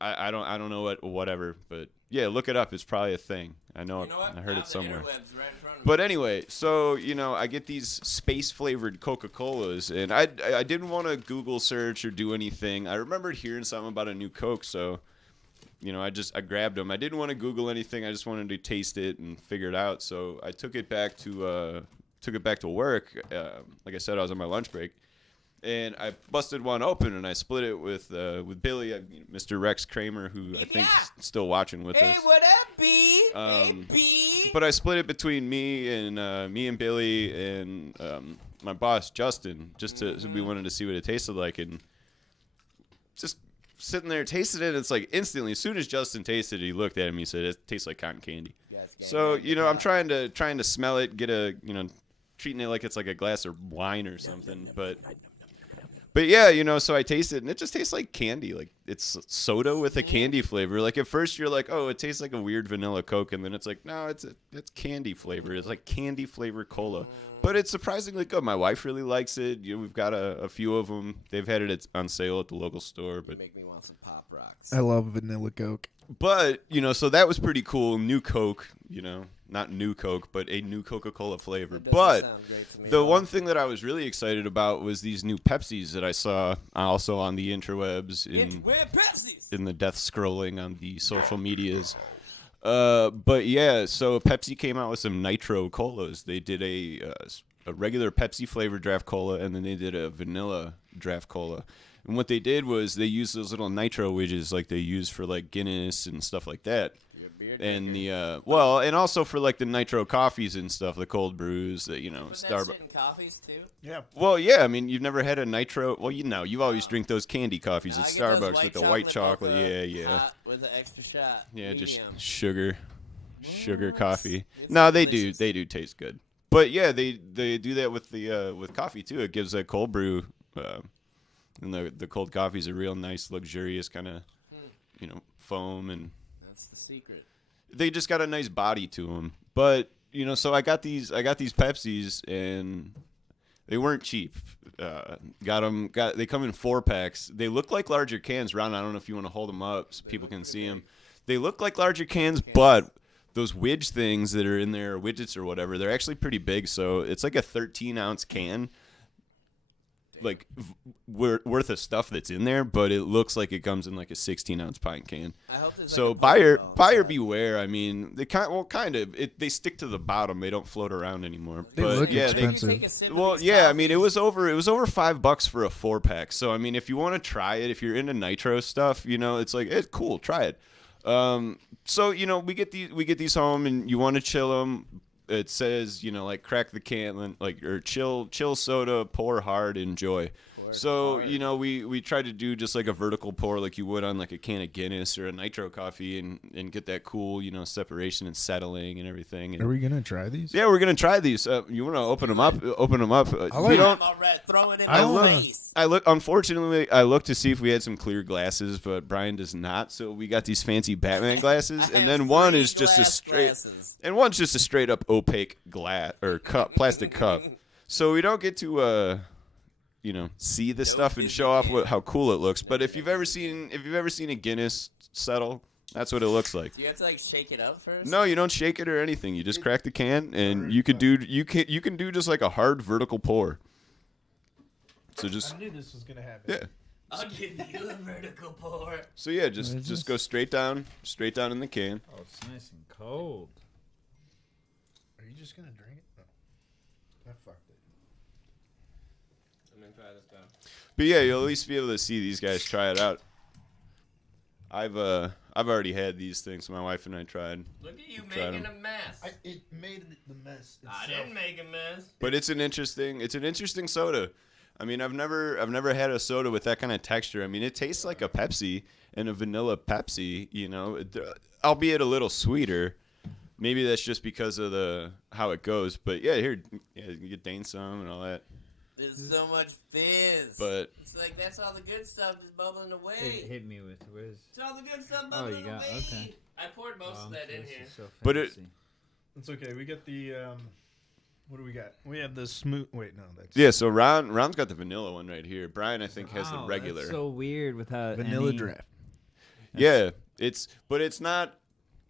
I don't know whatever, but yeah, look it up. It's probably a thing. I know. You know what? I heard Now it somewhere. The interwebs right in front of me. But anyway, so I get these space flavored Coca-Colas, and I didn't want to Google search or do anything. I remembered hearing something about a new Coke, so I grabbed them. I didn't want to Google anything. I just wanted to taste it and figure it out. So I took it back to work. Like I said, I was on my lunch break. And I busted one open, and I split it with Billy, Mr. Rex Kramer, who I think is still watching with us. Hey, what up, B? Hey, B. But I split it between me and Billy and my boss Justin, just so we wanted to see what it tasted like, and just sitting there tasted it. And it's like instantly, as soon as Justin tasted it, he looked at me and said, "It tastes like cotton candy." So I'm trying to smell it, get a treating it like it's like a glass of wine or something, But yeah, so I taste it, and it just tastes like candy. Like, it's soda with a candy flavor. Like, at first you're like, oh, it tastes like a weird vanilla Coke, and then it's like, no, it's candy flavor. It's like candy flavor cola. But it's surprisingly good. My wife really likes it. We've got a few of them. They've had it on sale at the local store. But Make me want some Pop Rocks. I love vanilla Coke. But, so that was pretty cool. New Coke, not new Coke, but a new Coca-Cola flavor. That doesn't But sound great to me the at all. one thing that I was really excited about was these new Pepsis that I saw also on the interwebs We're Pepsis. in the death scrolling on the social medias. But yeah, so Pepsi came out with some nitro colas. They did a regular Pepsi flavored draft cola, and then they did a vanilla draft cola. And what they did was they used those little nitro widgets like they use for like Guinness and stuff like that. And and also for like the nitro coffees and stuff, the cold brews that Starbucks. In coffees too. Yeah. Well, yeah, I mean, you've never had a nitro. Well, you've always drink those candy coffees at I get those Starbucks with the white chocolate. Yeah. Hot with an extra shot. Yeah, just Medium. sugar coffee. It's No, they delicious. do taste good. But yeah, they do that with the with coffee too. It gives that cold brew, and the cold coffee is a real nice, luxurious kind of, foam, and That's the secret. they just got a nice body to them. But so I got these Pepsis, and they weren't cheap. They come in 4-packs. They look like larger cans. Ron, I don't know if you want to hold them up so people can see them. They look like larger cans, but those widge things that are in there, widgets or whatever, they're actually pretty big. So it's like a 13-ounce can, like worth of stuff that's in there, but it looks like it comes in like a 16-ounce pint can. I hope there's So like a buyer Pokeball. beware. I mean, they they stick to the bottom. They don't float around anymore. They but look yeah, expensive. You take a sip of well, these yeah. I mean, it coffees. was over $5 for a 4-pack. So I mean, if you want to try it, if you're into nitro stuff, it's like it's cool. Try it. So we get these home, and you want to chill them. It says like crack the can, or chill soda, pour hard, enjoy. So we try to do just like a vertical pour like you would on like a can of Guinness or a nitro coffee, and get that cool separation and settling and everything. And Are we gonna try these? yeah, we're gonna try these. You want to open them up? Open them up. I We like- don't. I'm already throwing it in I my love- face. Unfortunately, I looked to see if we had some clear glasses, but Brian does not. So we got these fancy Batman glasses, I and have then one 3 is just a glass straight, glasses. and one's just a straight up opaque glass or cup, plastic cup. So we don't get to see the stuff and show off how cool it looks. But if you've ever seen a Guinness settle, that's what it looks like. Do you have to like shake it up first? No, you don't shake it or anything. You just crack the can, and you can do just like a hard vertical pour. So just I knew this was gonna happen. yeah. I'll give you a vertical pour. So yeah, just go straight down in the can. Oh, it's nice and cold. Are you just gonna drink it? No. I fucked it. I'm gonna try this down. But yeah, you'll at least be able to see these guys try it out. I've already had these things. My wife and I tried. Look at you Tried making 'em. a mess. It made the mess. I didn't make a mess. But it's an interesting soda. I mean, I've never had a soda with that kind of texture. I mean, it tastes like a Pepsi and a vanilla Pepsi, albeit a little sweeter. Maybe that's just because of how it goes. But yeah, you can get Daine some and all that. There's so much fizz. But it's like that's all the good stuff is bubbling away. Hit me with whiz. It's all the good stuff bubbling you got away. okay. I poured most of that in this here. is so But it- fancy. It's okay. We got the what do we got? We have the smooth. Wait, no, that's yeah, so Ron's got the vanilla one right here. Brian, I think, has the Wow, regular. That's so weird without vanilla any... draft. Yeah, it's not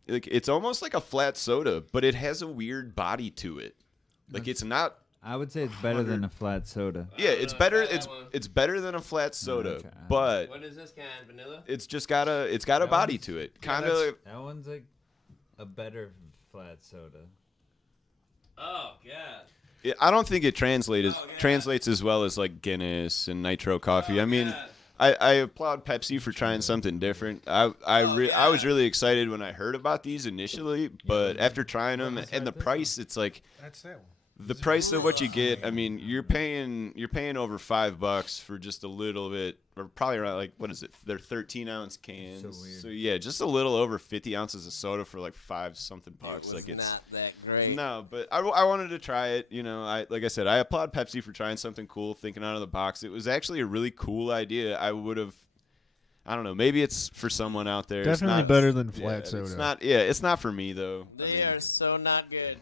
like it's almost like a flat soda, but it has a weird body to it. Like it's not. I would say it's better than a flat soda. Yeah, I'm it's gonna better. try that one. It's better than a flat soda, try- but What is this kind? Vanilla? it's just got a body to it. Kind of. That one's like a better flat soda. Oh god. I don't think it translates Oh, yeah. translates as well as like Guinness and Nitro Coffee. Oh, I mean, God. I applaud Pepsi for trying something different. I was really excited when I heard about these initially, but after trying them and the price, it's like That's that one. the price of what you get. I mean, you're paying over $5 for just a little bit, or probably around like what is it? They're 13-ounce cans. So weird. So yeah, just a little over 50 ounces of soda for like $5-something It bucks. was Like it's not that great. no, but I wanted to try it. Like I said, I applaud Pepsi for trying something cool, thinking out of the box. It was actually a really cool idea. I would have, I don't know, maybe it's for someone out there. It's Definitely not- better than yeah, flat soda. It's not. Yeah, it's not for me though. I They mean, are so not good.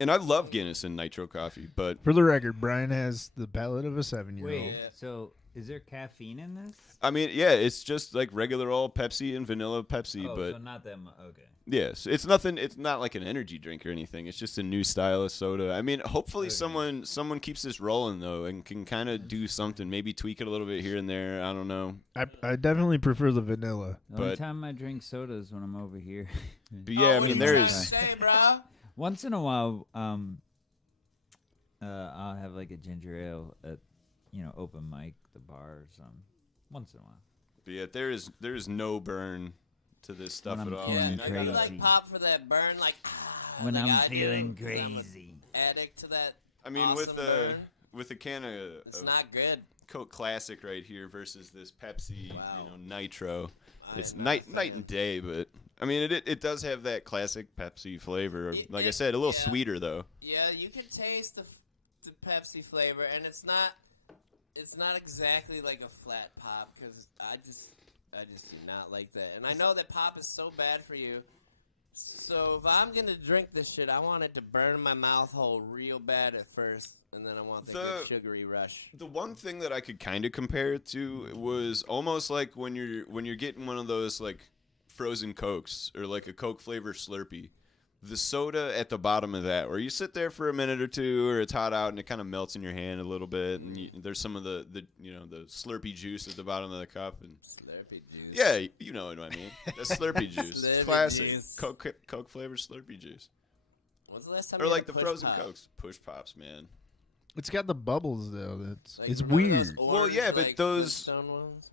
and I love Guinness and Nitro Coffee, but For the record, Brian has the palate of a 7-year-old. Wait, Yeah. so is there caffeine in this? I mean, yeah, it's just like regular old Pepsi and vanilla Pepsi, Oh, but so not that much. Okay. yes, it's nothing. It's not like an energy drink or anything. It's just a new style of soda. I mean, hopefully someone keeps this rolling though and can kind of do something. Maybe tweak it a little bit here and there. I don't know. I definitely prefer the vanilla. The only But- time I drink soda is when I'm over here. But yeah, Oh, I what mean, are you there trying to is. say, bro? Once in a while, I'll have like a ginger ale at, open mic, the bar or something. Once in a while. But yeah, there is no burn to this stuff When at I'm all. feeling I mean, Yeah, I you gotta- crazy. like pop for that burn, like When like I'm I do, feeling 'cause I'm a crazy. addict to that. I mean, awesome burn. with a can It's of not good. Coke Classic right here versus this Pepsi, Wow. Nitro. I It's am not night a night fan. and day, but I mean, it does have that classic Pepsi flavor. Like I It- said, a little yeah. sweeter though. Yeah, you can taste the Pepsi flavor, and it's not exactly like a flat pop because I just do not like that. And I know that pop is so bad for you. So if I'm gonna drink this shit, I want it to burn my mouth hole real bad at first, and then I want the good sugary rush. The one thing that I could kind of compare it to was almost like when you're getting one of those like frozen Cokes or like a Coke flavor Slurpee. The soda at the bottom of that, where you sit there for a minute or two, or it's hot out and it kind of melts in your hand a little bit, and there's some of the Slurpee juice at the bottom of the cup, and Slurpee juice. yeah, you know what I mean. The Slurpee juice, Slurpee it's classic juice. Coke flavor Slurpee juice, When's the last time or you like had the a Push frozen Pop? Cokes, Push Pops, man. It's got the bubbles though. That's Like, it's remember those weird. Well, orange, yeah, but like, those- Flintstone ones?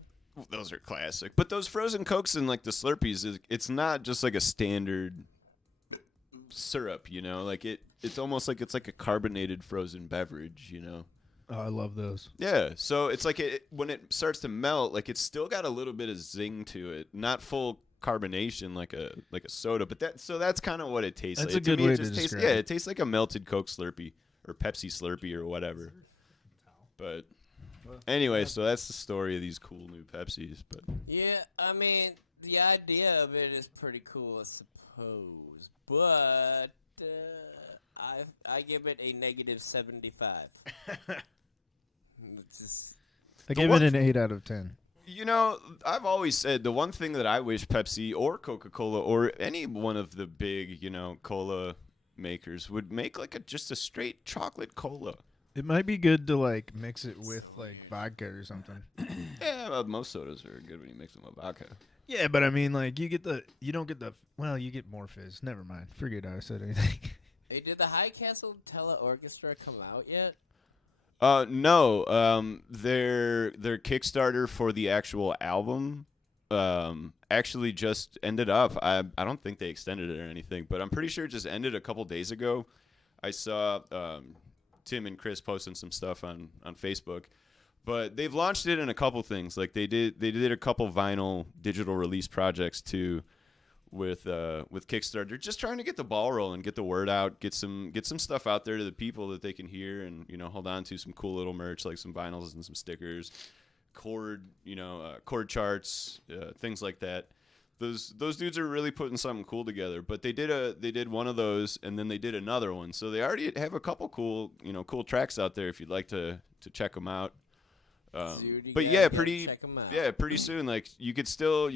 Those are classic, but those frozen Cokes and like the Slurpees, it's not just like a standard syrup, like it's almost like it's like a carbonated frozen beverage, Oh, I love those. Yeah, so it's like when it starts to melt, like it's still got a little bit of zing to it, not full carbonation like a soda, but that's kind of what it tastes That's like. a good me, way it to just tastes, describe yeah, it. it tastes like a melted Coke Slurpee or Pepsi Slurpee or whatever. But anyway, so that's the story of these cool new Pepsis. But Yeah, I mean, the idea of it is pretty cool, I suppose. But I give it a negative 75. Just, I give it an 8 out of 10. You know, I've always said the one thing that I wish Pepsi or Coca-Cola or any one of the big, cola makers would make like just a straight chocolate cola. It might be good to like mix it with like vodka or something. Yeah, well, most sodas are good when you mix them with vodka. Yeah, but I mean, like you don't get you get more fizz. Never mind. Forget I said anything. hey, did the High Castle Tele Orchestra come out yet? No. Their Kickstarter for the actual album actually just ended up. I don't think they extended it or anything, but I'm pretty sure it just ended a couple days ago. I saw Tim and Chris posting some stuff on Facebook, but they've launched it in a couple things. Like they did a couple vinyl digital release projects too with Kickstarter, just trying to get the ball rolling, get the word out, get some stuff out there to the people that they can hear and hold on to some cool little merch like some vinyls and some stickers, chord charts, things like that. Those dudes are really putting something cool together. But they did one of those and then they did another one. So they already have a couple cool tracks out there if you'd like to check them out. But yeah, pretty soon. Like you could still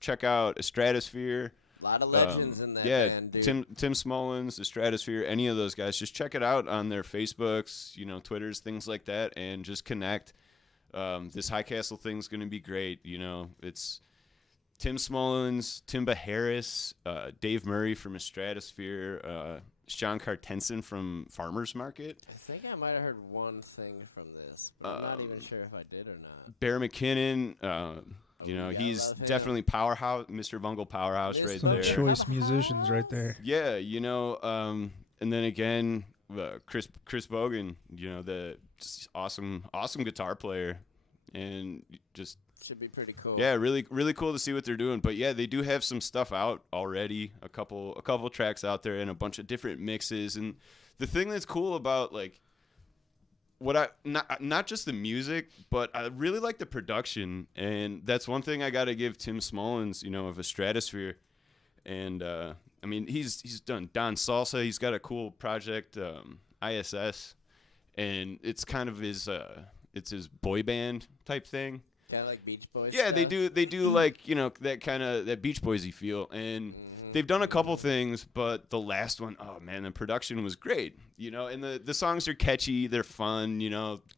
check out a Stratosphere. A lot of legends in that band, dude. Tim Smolens, the Stratosphere, any of those guys. Just check it out on their Facebooks, Twitters, things like that, and just connect. This High Castle thing's gonna be great. It's Tim Smolens, Timba Harris, Dave Murray from a Stratosphere, Sean Cartensen from Farmers Market. I think I might have heard one thing from this, but I'm not even sure if I did or not. Bear McKinnon, he's definitely powerhouse, Mr. Bungle powerhouse right there. Choice musicians right there. Yeah, and then again, Chris Bogan, the just awesome guitar player, and just should be pretty cool. Yeah, really, really cool to see what they're doing. But yeah, they do have some stuff out already. A couple tracks out there and a bunch of different mixes. And the thing that's cool about like not just the music, but I really like the production. And that's one thing I got to give Tim Smolens, of a Stratosphere. And I mean, he's done Don Salsa. He's got a cool project, ISS, and it's kind of his boy band type thing. Kind of like Beach Boys. Yeah, stuff. they do like that Beach Boysy feel, and they've done a couple things, but the last one, oh man, the production was great, and the songs are catchy, they're fun,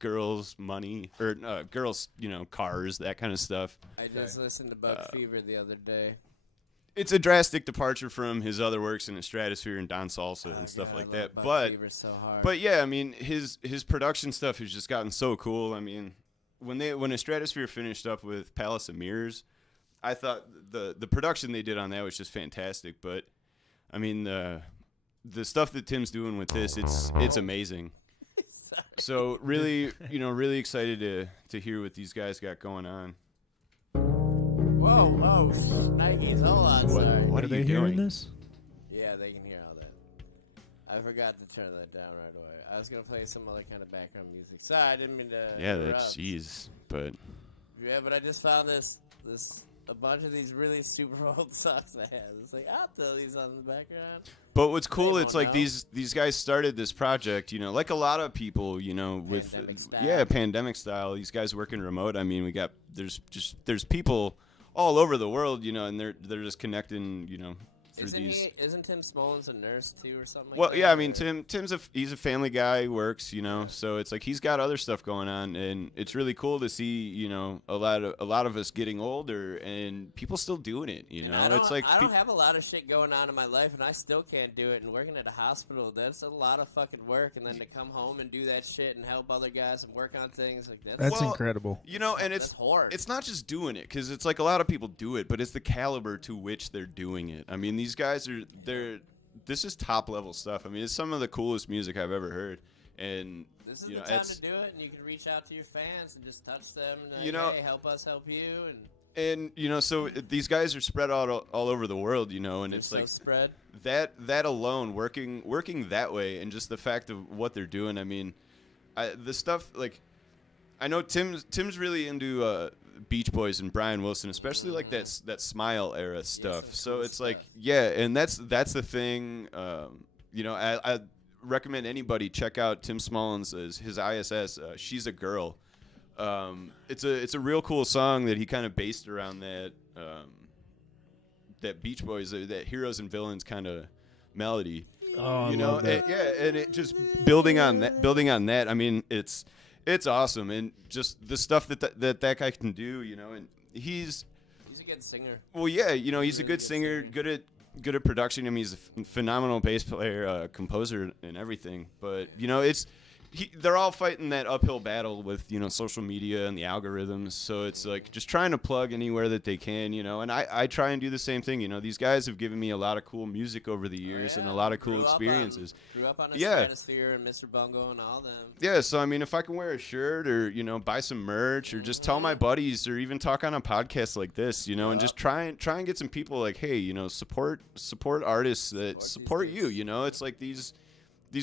girls, money, or girls, cars, that kind of stuff. I just listened to Bug Fever the other day. It's a drastic departure from his other works in the Stratosphere and Don Salsa and stuff like that, Bug Fever so hard. But yeah, I mean his production stuff has just gotten so cool. I mean, when a Stratosphere finished up with Palace of Mirrors, I thought the production they did on that was just fantastic. But I mean the stuff that Tim's doing with this, it's amazing. So really, really excited to hear what these guys got going on. Whoa, Nikes, hold on, sorry. What are they hearing this? Yeah, they can hear all that. I forgot to turn that down right away. I was going to play some other kind of background music. Sorry, I didn't mean to interrupt. Jeez, but... Yeah, but I just found a bunch of these really super old songs I had. It's like, I'll throw these on in the background. But what's cool, it's like these guys started this project, like a lot of people, with... Pandemic style. Yeah, pandemic style. These guys working remote. I mean, there's people all over the world, and they're just connecting, through Isn't Tim Smolens a nurse too, or something? Well, yeah, I mean, Tim's he's a family guy, he works, so it's like he's got other stuff going on, and it's really cool to see, a lot of us getting older and people still doing it, It's like I don't have a lot of shit going on in my life, and I still can't do it. And working at a hospital, that's a lot of fucking work. And then to come home and do that shit and help other guys and work on things like that's incredible. And that's hard. It's not just doing it, because it's like a lot of people do it, but it's the caliber to which they're doing it. I mean, these guys this is top level stuff. I mean, it's some of the coolest music I've ever heard, and this is the time to do it. And you can reach out to your fans and just touch them. And hey, help us help you. And so these guys are spread out all over the world, and it's like spread that alone, working that way, and just the fact of what they're doing. I mean, the stuff like I know Tim's really into Beach Boys and Brian Wilson, especially like that Smile era stuff. So it's like, yeah, and that's the thing. I recommend anybody check out Tim Smollin's his ISS. She's a Girl. It's a real cool song that he kind of based around that Beach Boys, that heroes and villains kind of melody. Oh, you I know, love that. and it just building on that. I mean, it's awesome, and just the stuff that guy can do, you know, and he's a good singer. Well, yeah, you know, he's a Really good singer, good at production. I mean, he's a phenomenal bass player, composer, and everything. But you know, they're all fighting that uphill battle with, you know, social media and the algorithms. So it's like just trying to plug anywhere that they can, you know. And I try and do the same thing. You know, these guys have given me a lot of cool music over the years and a lot of cool experiences. Grew up on a Stratosphere and Mr. Bungo and all them. Yeah, so I mean, if I can wear a shirt or, you know, buy some merch or just tell my buddies or even talk on a podcast like this, you know, and just try and get some people like, hey, you know, support artists that support you. You know, it's like these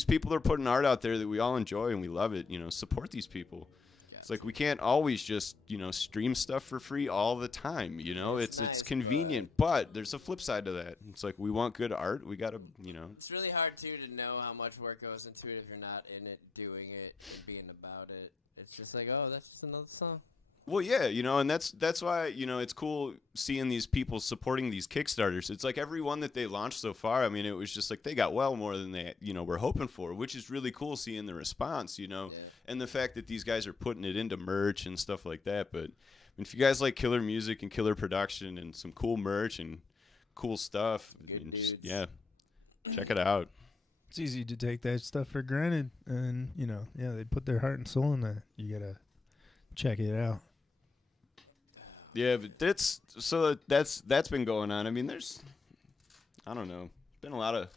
people are putting art out there that we all enjoy and we love it. You know, support these people. Yeah, it's like we can't always just, you know, stream stuff for free all the time. You know, it's nice, convenient, but there's a flip side to that. It's like we want good art. We got to, you know. It's really hard, too, to know how much work goes into it if you're not in it, doing it, and being about it. It's just like, oh, that's just another song. Well, yeah, you know, and that's why, you know, it's cool seeing these people supporting these Kickstarters. It's like every one that they launched so far, I mean, it was just like they got well more than they, you know, were hoping for, which is really cool seeing the response, you know, and the fact that these guys are putting it into merch and stuff like that. But I mean, if you guys like killer music and killer production and some cool merch and cool stuff, I mean, check it out. It's easy to take that stuff for granted, and, you know, yeah, they put their heart and soul in that. You got to check it out. Yeah, but that's been going on. I mean, I don't know, been a lot of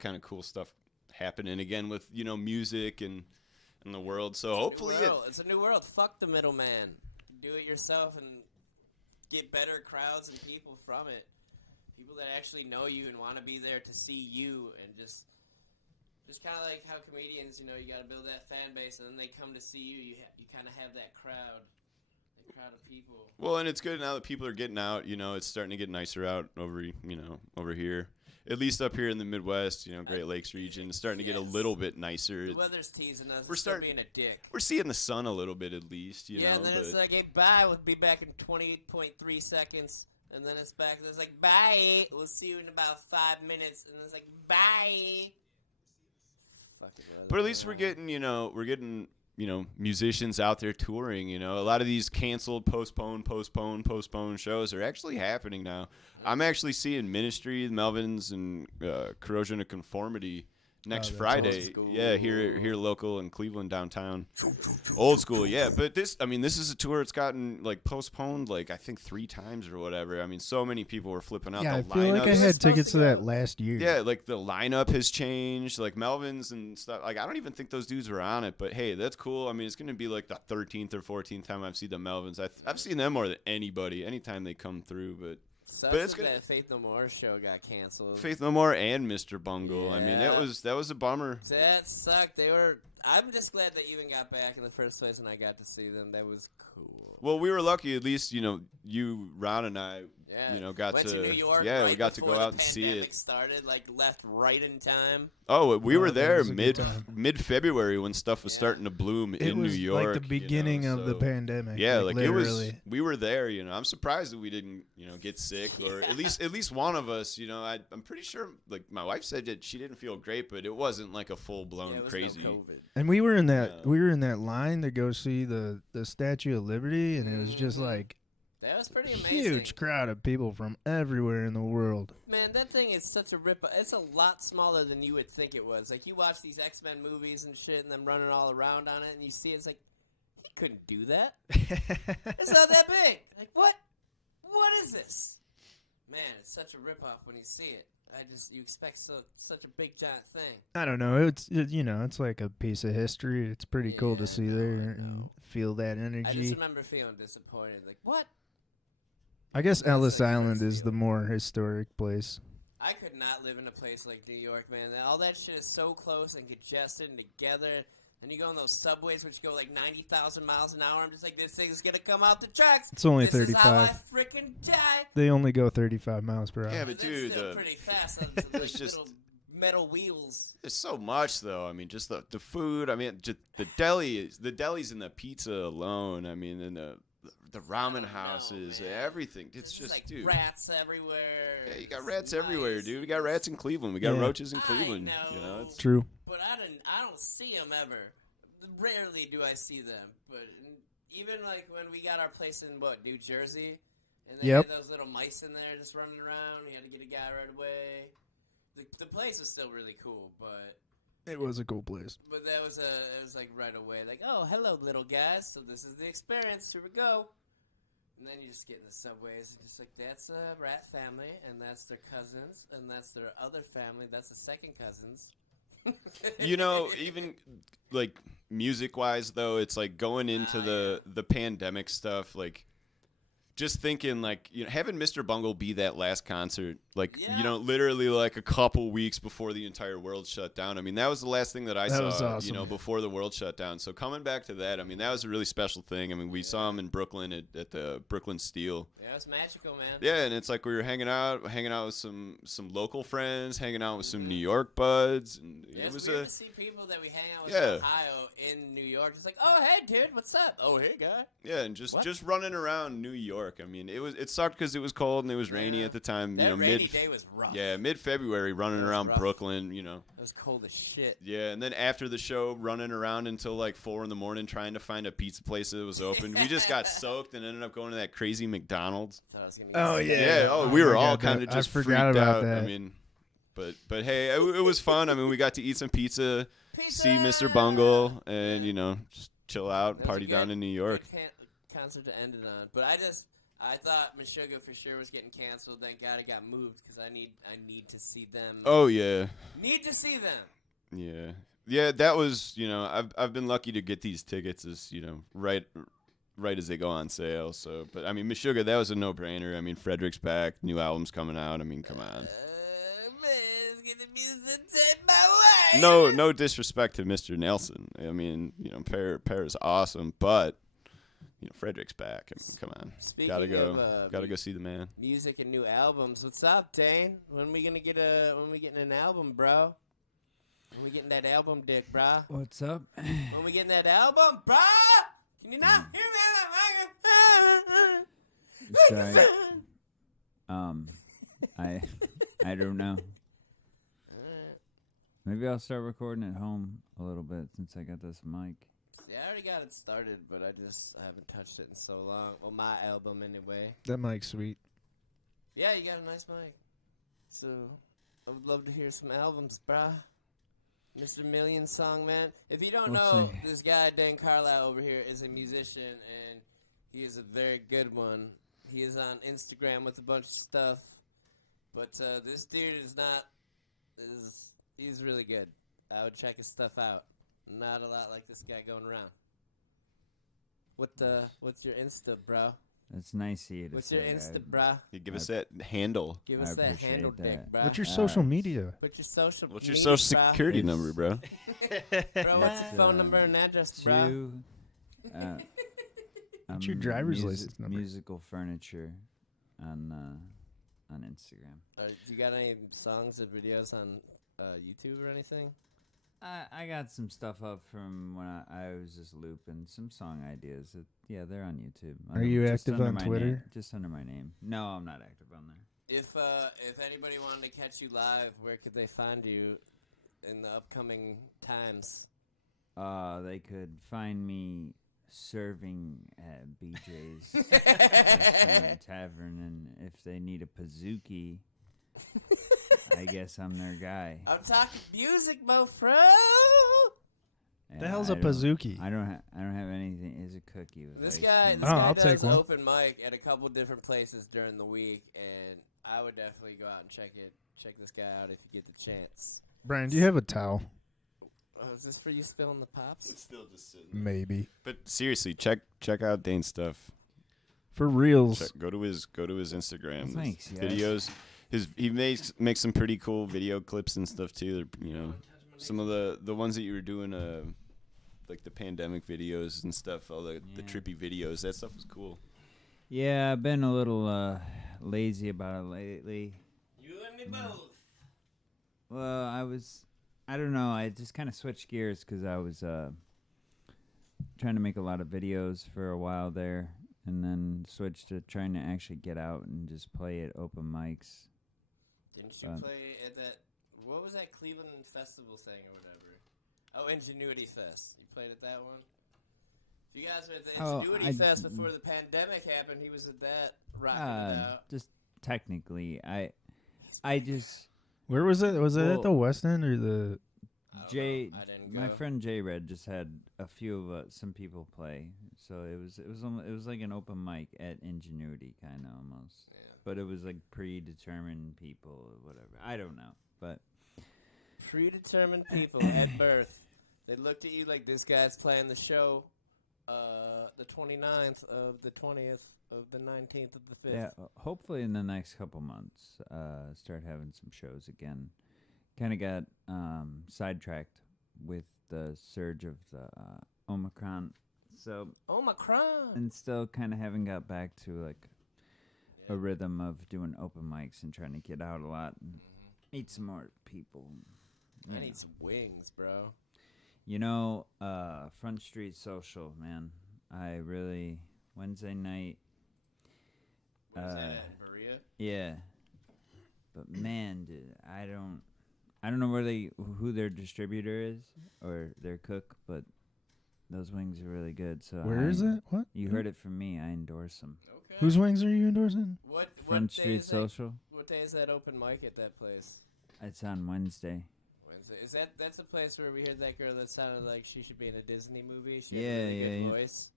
kind of cool stuff happening again with, you know, music and the world. So hopefully it's a new world. Fuck the middleman. Do it yourself and get better crowds and people from it. People that actually know you and want to be there to see you, and just kind of like how comedians, you know, you got to build that fan base, and then they come to see you. You kind of have that crowd of people. Well, and it's good now that people are getting out. You know, it's starting to get nicer out over here. At least up here in the Midwest, you know, Great Lakes region, it's starting to get a little bit nicer. The weather's teasing us. We're starting being a dick. We're seeing the sun a little bit at least, you know. Yeah, and then it's like, hey, bye. We'll be back in 28.3 seconds. And then it's back. And it's like, bye. We'll see you in about 5 minutes. And it's like, bye. But at least we're getting musicians out there touring. You know, a lot of these canceled, postponed shows are actually happening now. I'm actually seeing Ministry, Melvins, and Corrosion of Conformity next Friday. Yeah, here local in Cleveland downtown. Old school, yeah. But this is a tour that's gotten like postponed like I think 3 times or whatever. I mean, so many people were flipping out. Yeah, the I feel like I had tickets to that last year. Yeah, like the lineup has changed. Like Melvins and stuff. Like I don't even think those dudes were on it. But hey, that's cool. I mean, it's gonna be like the 13th or 14th time I've seen the Melvins. I've seen them more than anybody anytime they come through. But it's good. That Faith No More show got canceled. Faith No More and Mr. Bungle. Yeah. I mean, that was a bummer. That sucked. I'm just glad they even got back in the first place, and I got to see them. That was cool. Well, we were lucky. At least, you know, you, Ron, and I, went to New York. Yeah, right we got to go out and see it. Pandemic started, like left right in time. Oh, we were there mid-February when stuff was starting to bloom in New York. Like the beginning of the pandemic. Yeah, like it was. literally. We were there. You know, I'm surprised that we didn't, you know, get sick, or at least one of us. You know, I'm pretty sure. Like my wife said that she didn't feel great, but it wasn't like a full-blown crazy. No COVID. And we were in that line to go see the Statue of Liberty, and it was just like that was pretty amazing. Huge crowd of people from everywhere in the world. Man, that thing is such a rip. It's a lot smaller than you would think it was. Like, you watch these X-Men movies and shit, and them running all around on it, and you see it's like, he couldn't do that. It's not that big. Like, what? What is this? Man, it's such a rip-off when you see it. You expect such a big giant thing. I don't know. It's like a piece of history. It's pretty cool to see there and feel that energy. I just remember feeling disappointed. Like, what? I guess Ellis Island is the more historic place. I could not live in a place like New York, man. All that shit is so close and congested and together. And you go on those subways which go like 90,000 miles an hour. I'm just like, this thing's going to come out the tracks. It's only this 35. This is how I freaking die. They only go 35 miles per hour. Yeah, but dude, that's still pretty fast. it's just little metal wheels. There's so much though. I mean, just the food. I mean, just the delis and the pizza alone. I mean, and the ramen houses, everything. It's just like dude. Rats everywhere. Yeah, you got rats everywhere, dude. We got rats in Cleveland. We got roaches in Cleveland. You know, it's True. But I don't see them ever. Rarely do I see them. But even like when we got our place in New Jersey, and they had those little mice in there just running around. We had to get a guy right away. The place was still really cool, but It was a cool place. But it was like right away, like, oh, hello, little guys. So this is the experience. Here we go. And then you just get in the subways and just like, that's a rat family, and that's their cousins, and that's their other family. That's the second cousins. You know, even like music-wise, though, it's like going into the pandemic stuff, like just thinking like, you know, having Mr. Bungle be that last concert, like, you know, literally like a couple weeks before the entire world shut down. I mean, that was the last thing that I saw, was awesome. you know, before the world shut down. So coming back to that, I mean, that was a really special thing. I mean, we saw him in Brooklyn at the Brooklyn Steel. Yeah, it was magical, man. Yeah, and it's like we were hanging out with some local friends, hanging out with some New York buds, and Yeah, it was weird to see people that we hang out with in Ohio in New York. Just like, oh, hey, dude, what's up? Oh, hey, guy. Yeah, and just running around New York. I mean, it sucked because it was cold and it was rainy at the time. That rainy day was rough. Yeah, mid-February, running around Brooklyn. You know, it was cold as shit. Yeah, and then after the show, running around until like 4 a.m. trying to find a pizza place that was open. We just got soaked and ended up going to that crazy McDonald's. Oh yeah. Yeah. Oh, we were all God, kind of just freaked about out. that. I mean, but hey, it was fun. I mean, we got to eat some pizza, see Mr. Bungle, and you know, just chill out, party down in New York. Concert to end it on, but I thought Meshuggah for sure was getting canceled. Thank God it got moved because I need to see them. Oh yeah. Need to see them. Yeah. Yeah, that was, you know, I've been lucky to get these tickets as, you know, right as they go on sale. So, but I mean, Meshuggah, that was a no-brainer. I mean, Frederick's back, new album's coming out. I mean, come on. Man, it's gonna be the dead my way. No disrespect to Mr. Nelson. I mean, you know, Pear is awesome, but you know, Frederick's back. I mean, come on. Speaking gotta go see the man. Music and new albums. What's up, Daine? When we getting an album, bro? When we getting that album, dick, bro? What's up? When we getting that album, bro? Can you not hear me? Sorry. I don't know. Maybe I'll start recording at home a little bit since I got this mic. Yeah, I already got it started, but I haven't touched it in so long. Well, my album anyway. That mic's sweet. Yeah, you got a nice mic. So, I would love to hear some albums, brah. Mr. Million Song Man. If you don't know, this guy, Daine Carlisle over here, is a musician, and he is a very good one. He is on Instagram with a bunch of stuff, but this dude he's really good. I would check his stuff out. Not a lot like this guy going around. What's your Insta, bro? That's nice of you to What's say. your Insta, bro? You give us that handle. Give us that handle, dick, bro. What's your social media? What's your social? What's your social security number, bro? Bro, what's your phone number and address, bro? What's your driver's license number? Musical furniture on Instagram. You got any songs or videos on YouTube or anything? I got some stuff up from when I was just looping some song ideas. Yeah, they're on YouTube. Are you active on Twitter? Just under my name. No, I'm not active on there. If anybody wanted to catch you live, where could they find you in the upcoming times? They could find me serving at BJ's Restaurant Tavern, and if they need a pazookie, I guess I'm their guy. I'm talking music, mofro. Yeah, The hell's a pazookie? I don't have anything. It's a cookie with This ice guy cream. I'll does take one. open mic at a couple different places during the week, and I would definitely go out and check this guy out if you get the chance. Brian, do you have a towel? Oh, is this for you spilling the pops? It's still just sitting. Maybe. But seriously, check out Daine's stuff. For reals. Go to his Instagram. Well, thanks, guys. Videos. He makes some pretty cool video clips and stuff too. They're, you know, some of the ones that you were doing, like the pandemic videos and stuff, all the trippy videos. That stuff was cool. Yeah, I've been a little lazy about it lately. You and me both. Well, I don't know. I just kind of switched gears because I was trying to make a lot of videos for a while there, and then switched to trying to actually get out and just play at open mics. Didn't you play at that? What was that Cleveland festival thing or whatever? Oh, Ingenuity Fest. You played at that one? If you guys were at the Ingenuity Fest before the pandemic happened, he was at that rocking it out. Just technically, I just. Where was it? Was it at the West End or the? Jay, I didn't go. my friend Jay Red just had a few of some people play, so it was like an open mic at Ingenuity, kind of almost. Yeah. But it was like predetermined people or whatever. I don't know, but Predetermined people at birth. They looked at you like this guy's playing the show. The 29th of the 20th of the 19th of the 5th. yeah, hopefully in the next couple months, start having some shows again. Kind of got sidetracked with the surge of the Omicron, so Omicron. and still kind of haven't got back to like a rhythm of doing open mics and trying to get out a lot and meet some more people. I need some wings, bro. You know, Front Street Social, man. I really Wednesday night. Where's that at, in Berea? Yeah, but man, dude, I don't know who their distributor is or their cook, but those wings are really good. So Where is it? What? You heard it from me. I endorse them. Okay. Whose wings are you endorsing? What Front day Street is that- Social. What day is that open mic at that place? It's on Wednesday. Wednesday. That's the place where we heard that girl that sounded like she should be in a Disney movie? She Yeah, had a really yeah, good yeah. voice.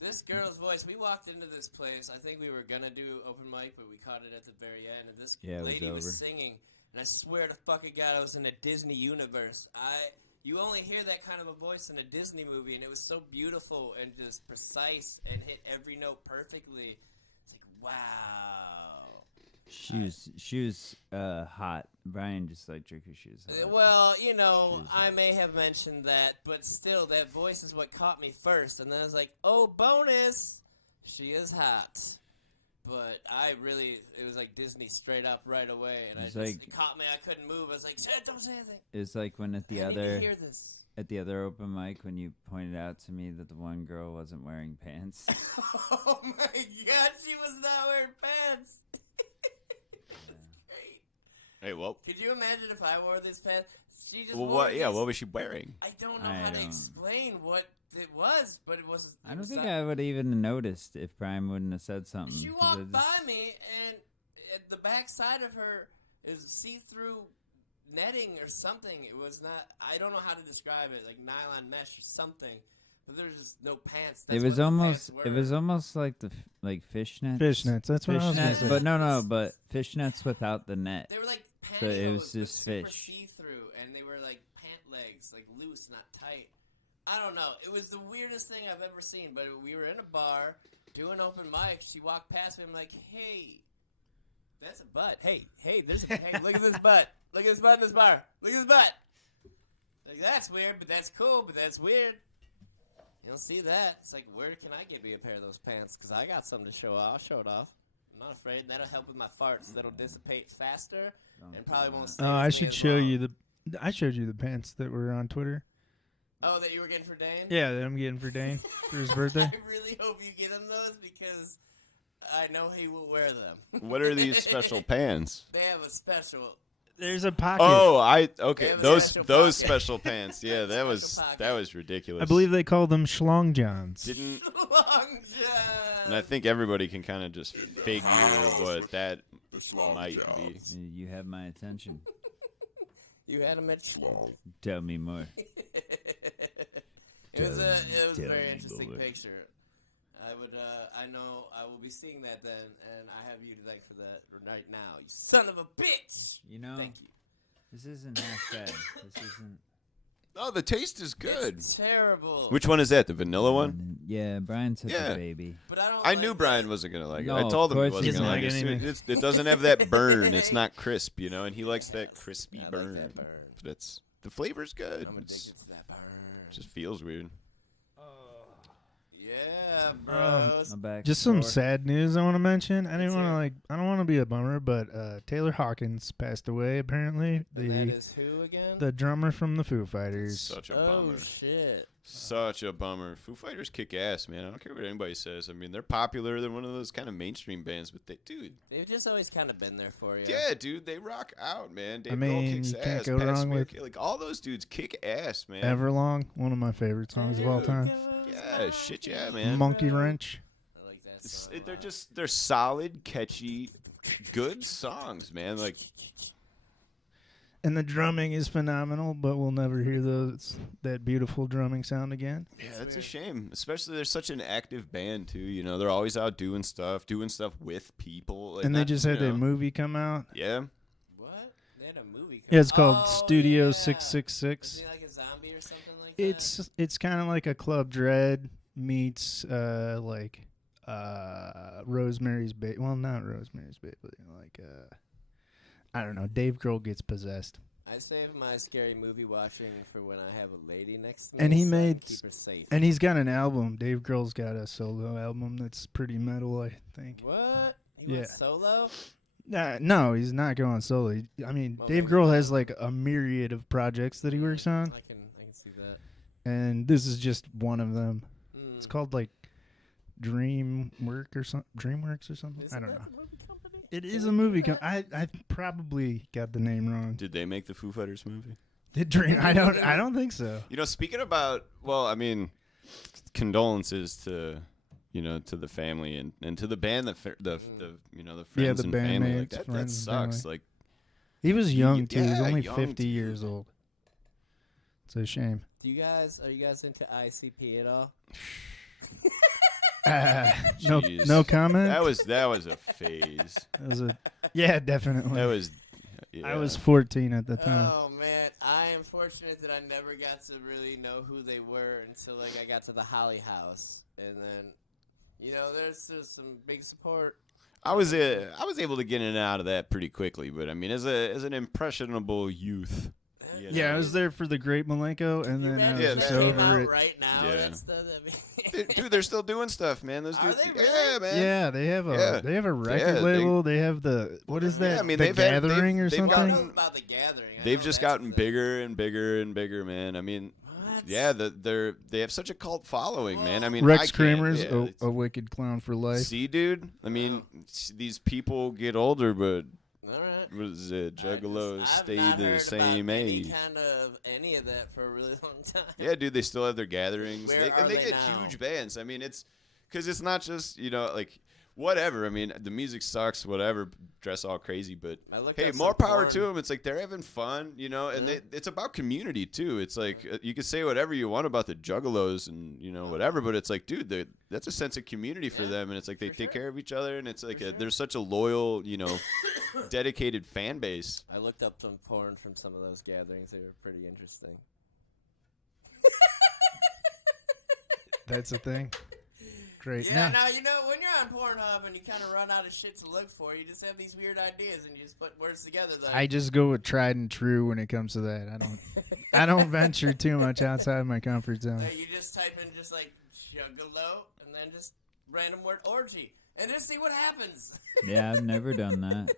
This girl's voice, we walked into this place. I think we were going to do open mic, but we caught it at the very end. And this Yeah, it was lady was over. singing. And I swear to fucking God, I was in a Disney universe. You only hear that kind of a voice in a Disney movie, and it was so beautiful and just precise and hit every note perfectly. It's like, wow. She was hot. Brian just like jerky shoes. Well, you know, She's I may have mentioned that, but still, that voice is what caught me first. And then I was like, oh, bonus! She is hot. But it was like Disney straight up right away. And it caught me. I couldn't move. I was like, don't say anything. It's like when at the I need to other hear this. at the other open mic when you pointed out to me that the one girl wasn't wearing pants. Oh my God, she was not wearing pants. That's great. Hey, well, Could you imagine if I wore this pants? She just well, wore what? Yeah, these- what was she wearing? I don't know I how to don't- explain what it was, but it was. I don't think I would have even noticed if Brian wouldn't have said something. She 'cause I walked just- by me, and at the back side of her is see-through netting or something. It was not. I don't know how to describe it, like nylon mesh or something. But there was just no pants. That's It was what the almost. pants It were. was almost like the like fishnets. Fishnets. That's what I was gonna Fishnets, say. but no, but fishnets without the net. They were like pantyhose, So it was but just super fish. see-through, and they were like pant legs, like loose, not tight. I don't know. It was the weirdest thing I've ever seen. But we were in a bar doing open mic. She walked past me. I'm like, hey, that's a butt. Hey, there's a hey, look at this butt. Look at this butt in this bar. Look at this butt. Like that's weird, but that's cool. But that's weird. You don't see that. It's like, where can I get me a pair of those pants? Because I got something to show off. I'll show it off. I'm not afraid. That'll help with my farts. That'll dissipate faster and probably won't stay Oh, I with me should as show long. you I showed you the pants that were on Twitter. Oh, that you were getting for Daine? Yeah, that I'm getting for Daine for his birthday. I really hope you get him those because I know he will wear them. What are these special pants? They have a special. There's a pocket. Oh, They okay. have a Those special those pocket. special pants. Yeah, that was Special pocket. that was ridiculous. I believe they call them schlong johns. Didn't Long John. and I think everybody can kind of just figure what that The slong might be. jobs. You have my attention. You had him at. Slong. Tell me more. It was a Tell very me interesting more. picture. I know I will be seeing that then, and I have you to thank for that right now. You son of a bitch! You know, Thank you. this isn't half bad. This isn't. Oh, the taste is good. It's terrible. Which one is that? The vanilla one? Yeah, Brian took Yeah. a baby. But I don't. I like knew that. Brian wasn't gonna like it. No, I told him of he course wasn't he gonna like doesn't it. like It's- It doesn't have that burn. It's not crisp, you know, and he likes that crispy I like burn. that burn. But it's the flavor's good. I'm It's- addicted to that burn. It just feels weird. Yeah, bros. My back Just some sore. sad news I want to mention. I Let's didn't want to hear I don't want to be a bummer, but Taylor Hawkins passed away. Apparently, And that is who again? the drummer from the Foo Fighters. Such a Oh bummer. shit. Such a bummer. Foo Fighters kick ass, man. I don't care what anybody says. I mean, they're popular. They're one of those kind of mainstream bands, but They've just always kind of been there for you. yeah, dude, they rock out, man. Dave mean, Grohl kicks you can't ass. go Pat wrong Smear, with- like all those dudes kick ass, man. Everlong, one of my favorite songs of all time. Yeah, shit, yeah, man. Monkey Wrench. I like that song. They're solid, catchy, good songs, man. Like, And the drumming is phenomenal, but we'll never hear that beautiful drumming sound again. yeah, that's a shame. Especially they're such an active band too. You know, they're always out doing stuff with people. Like, And they not- just had you that know. movie come out. Yeah. What? They had a movie. Yeah, it's called Oh, Studio yeah. 666. Is he like a zombie or something like that? It's kind of like a Club Dread meets Rosemary's Baby. Well, not Rosemary's Baby, but I don't know. Dave Grohl gets possessed, I save my scary movie watching for when I have a lady next to me. and he so I made keep her safe. and he's got an album. Dave Grohl's got a solo album that's pretty metal, I think. What? He went Yeah. solo? No, he's not going solo. I mean, Well, Dave maybe Grohl not. has like a myriad of projects that he works on, I can see that. and this is just one of them. It's Mm. called like DreamWorks or something. Isn't I don't that know. the movie company? It Can is we a do movie. that? I probably got the name wrong. Did they make the Foo Fighters movie? Did Dream? I don't think so. You know, speaking about, well, I mean, condolences to, you know, to the family and to the band, the you know, the friends the and family. Like bandmates, that friends and sucks. family. Like, He was young too. He's yeah, only young 50 too. years old. It's a shame. Are you guys into ICP at all? No, Jeez. no comment. that was a phase. That was yeah, definitely. That was. Yeah. I was 14 at the time. Oh man, I am fortunate that I never got to really know who they were until like I got to the Holly House, and then, you know, there's just some big support. I was able to get in and out of that pretty quickly, but I mean, as an impressionable youth. You Yeah, know. I was there for the Great Malenko, and You then I imagine was Yeah, if just that came over out it. right now. Yeah. That's Dude, they're still doing stuff, man. Those Are dudes, they really? yeah, man. Yeah, they have a record Yeah, label. They have the what is that? Yeah, I mean, the they've had- Gathering or they've I something. know about the Gathering. I They've know just that's gotten the- bigger and bigger and bigger, man. I mean, What? yeah, they have such a cult following, man. I mean, Rex I can't- Kramer's yeah, it's- a wicked clown for life. See, dude. I mean, these people get older, but All right. what is it? I've Juggalos not stay heard the about same age. Any of that for a really long time. Yeah, dude, they still have their gatherings. Where are And they they get now? huge bands. I mean, it's because it's not just, you know, like, whatever. I mean, the music sucks, whatever, dress all crazy, but I looked hey, up more some power porn. to them. It's like they're having fun, you know, and Yeah. it's about community, too. It's like you can say whatever you want about the Juggalos and, you know, whatever, but it's like, dude, that's a sense of community for Yeah, them, and it's like they for take sure. care of each other, and it's like For sure. there's such a loyal, you know, dedicated fan base. I looked up some porn from some of those gatherings. They were pretty interesting. That's a thing. Great. Yeah, Now, now, you know, when you're on Pornhub and you kind of run out of shit to look for, you just have these weird ideas and you just put words together. Though. I just go with tried and true when it comes to that. I don't venture too much outside my comfort zone. You just type in just like juggalo and then just random word orgy and just see what happens. Yeah, I've never done that.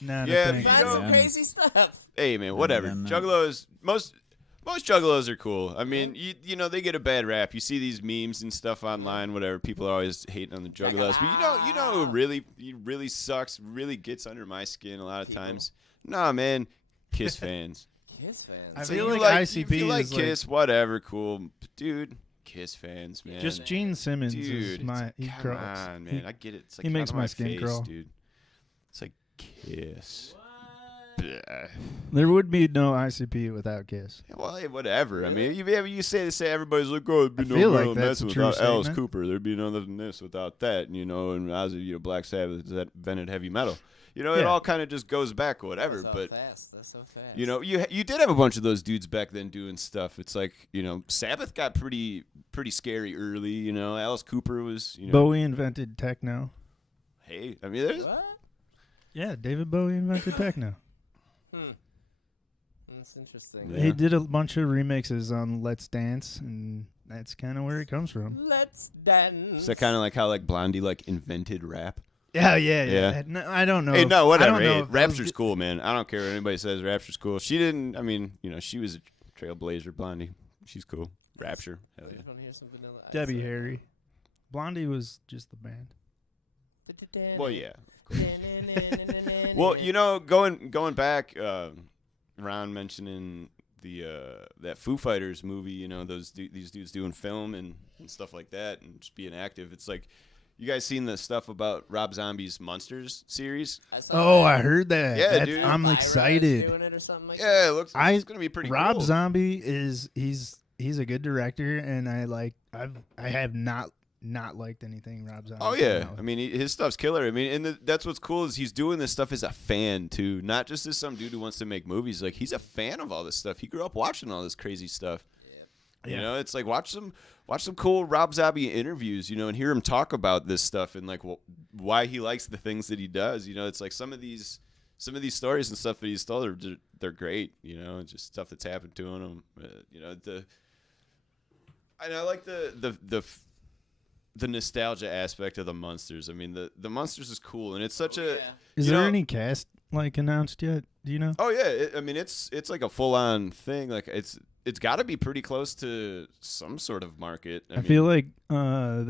No, Yeah, thanks. you Find know- some crazy stuff. Hey, man, whatever. done that. Juggalos, most juggalos are cool. I mean, you know, they get a bad rap. You see these memes and stuff online, whatever. People are always hating on the juggalos, but you know who really sucks, really gets under my skin a lot of People. times. Nah, man, Kiss fans. I Kiss fans. So feel you like if ICP you like is like- Kiss, whatever, cool, dude. Kiss fans, man. Just Gene Simmons dude, is my. He come crawls. on, man. I get it. It's like he makes out of my skin face, crawl. dude. It's like Kiss. What? Bleh. There would be no ICP without Kiss. Well, hey, whatever. I mean, you say everybody's like, oh, there'd be I no feel like Marilyn that's Manson a true without Alice statement. Cooper. There'd be none of this without that, you know. And Ozzy, you know, Black Sabbath that invented heavy metal. You know, it Yeah. all kind of just goes back, whatever. That's But fast. That's so fast. you know, you did have a bunch of those dudes back then doing stuff. It's like, you know, Sabbath got pretty scary early. You know, Alice Cooper was, you know, Bowie invented techno. hey, I mean, there's What? Yeah, David Bowie invented techno. That's interesting. Yeah. He did a bunch of remixes on Let's Dance, and That's kind of where it comes from. Let's dance. Is that kind of like how like Blondie like invented rap? Yeah. No, I don't know. Hey, no, I whatever. don't know Hey, if Rapture's cool, man. I don't care what anybody says. Rapture's cool. She didn't. I mean, she was a trailblazer. Blondie, she's cool. Rapture, hell yeah. I want to hear some Vanilla Ice. Debbie Harry. Blondie was just the band. Well, yeah. Well, going back, Ron mentioning that Foo Fighters movie. These dudes doing film and stuff like that, and just being active. It's like, you guys seen the stuff about Rob Zombie's Monsters series? I heard that. Yeah, dude. I'm excited. Doing it or something like Yeah, it looks. It's gonna be pretty. Rob cool. Zombie he's a good director, and I have not liked anything Rob Zombie. Oh yeah, I mean his stuff's killer. I mean, and that's what's cool is he's doing this stuff as a fan too, not just as some dude who wants to make movies. Like, he's a fan of all this stuff. He grew up watching all this crazy stuff. Yeah. It's like watch some cool Rob Zombie interviews, and hear him talk about this stuff and like why he likes the things that he does. It's like some of these stories and stuff that he's told they're great. It's just stuff that's happened to him. I like the nostalgia aspect of the Monsters. I mean, the Monsters is cool, and it's such a. Is there any cast like announced yet? Do you know? Oh yeah, I mean it's like a full on thing. Like it's got to be pretty close to some sort of market. I mean, feel like that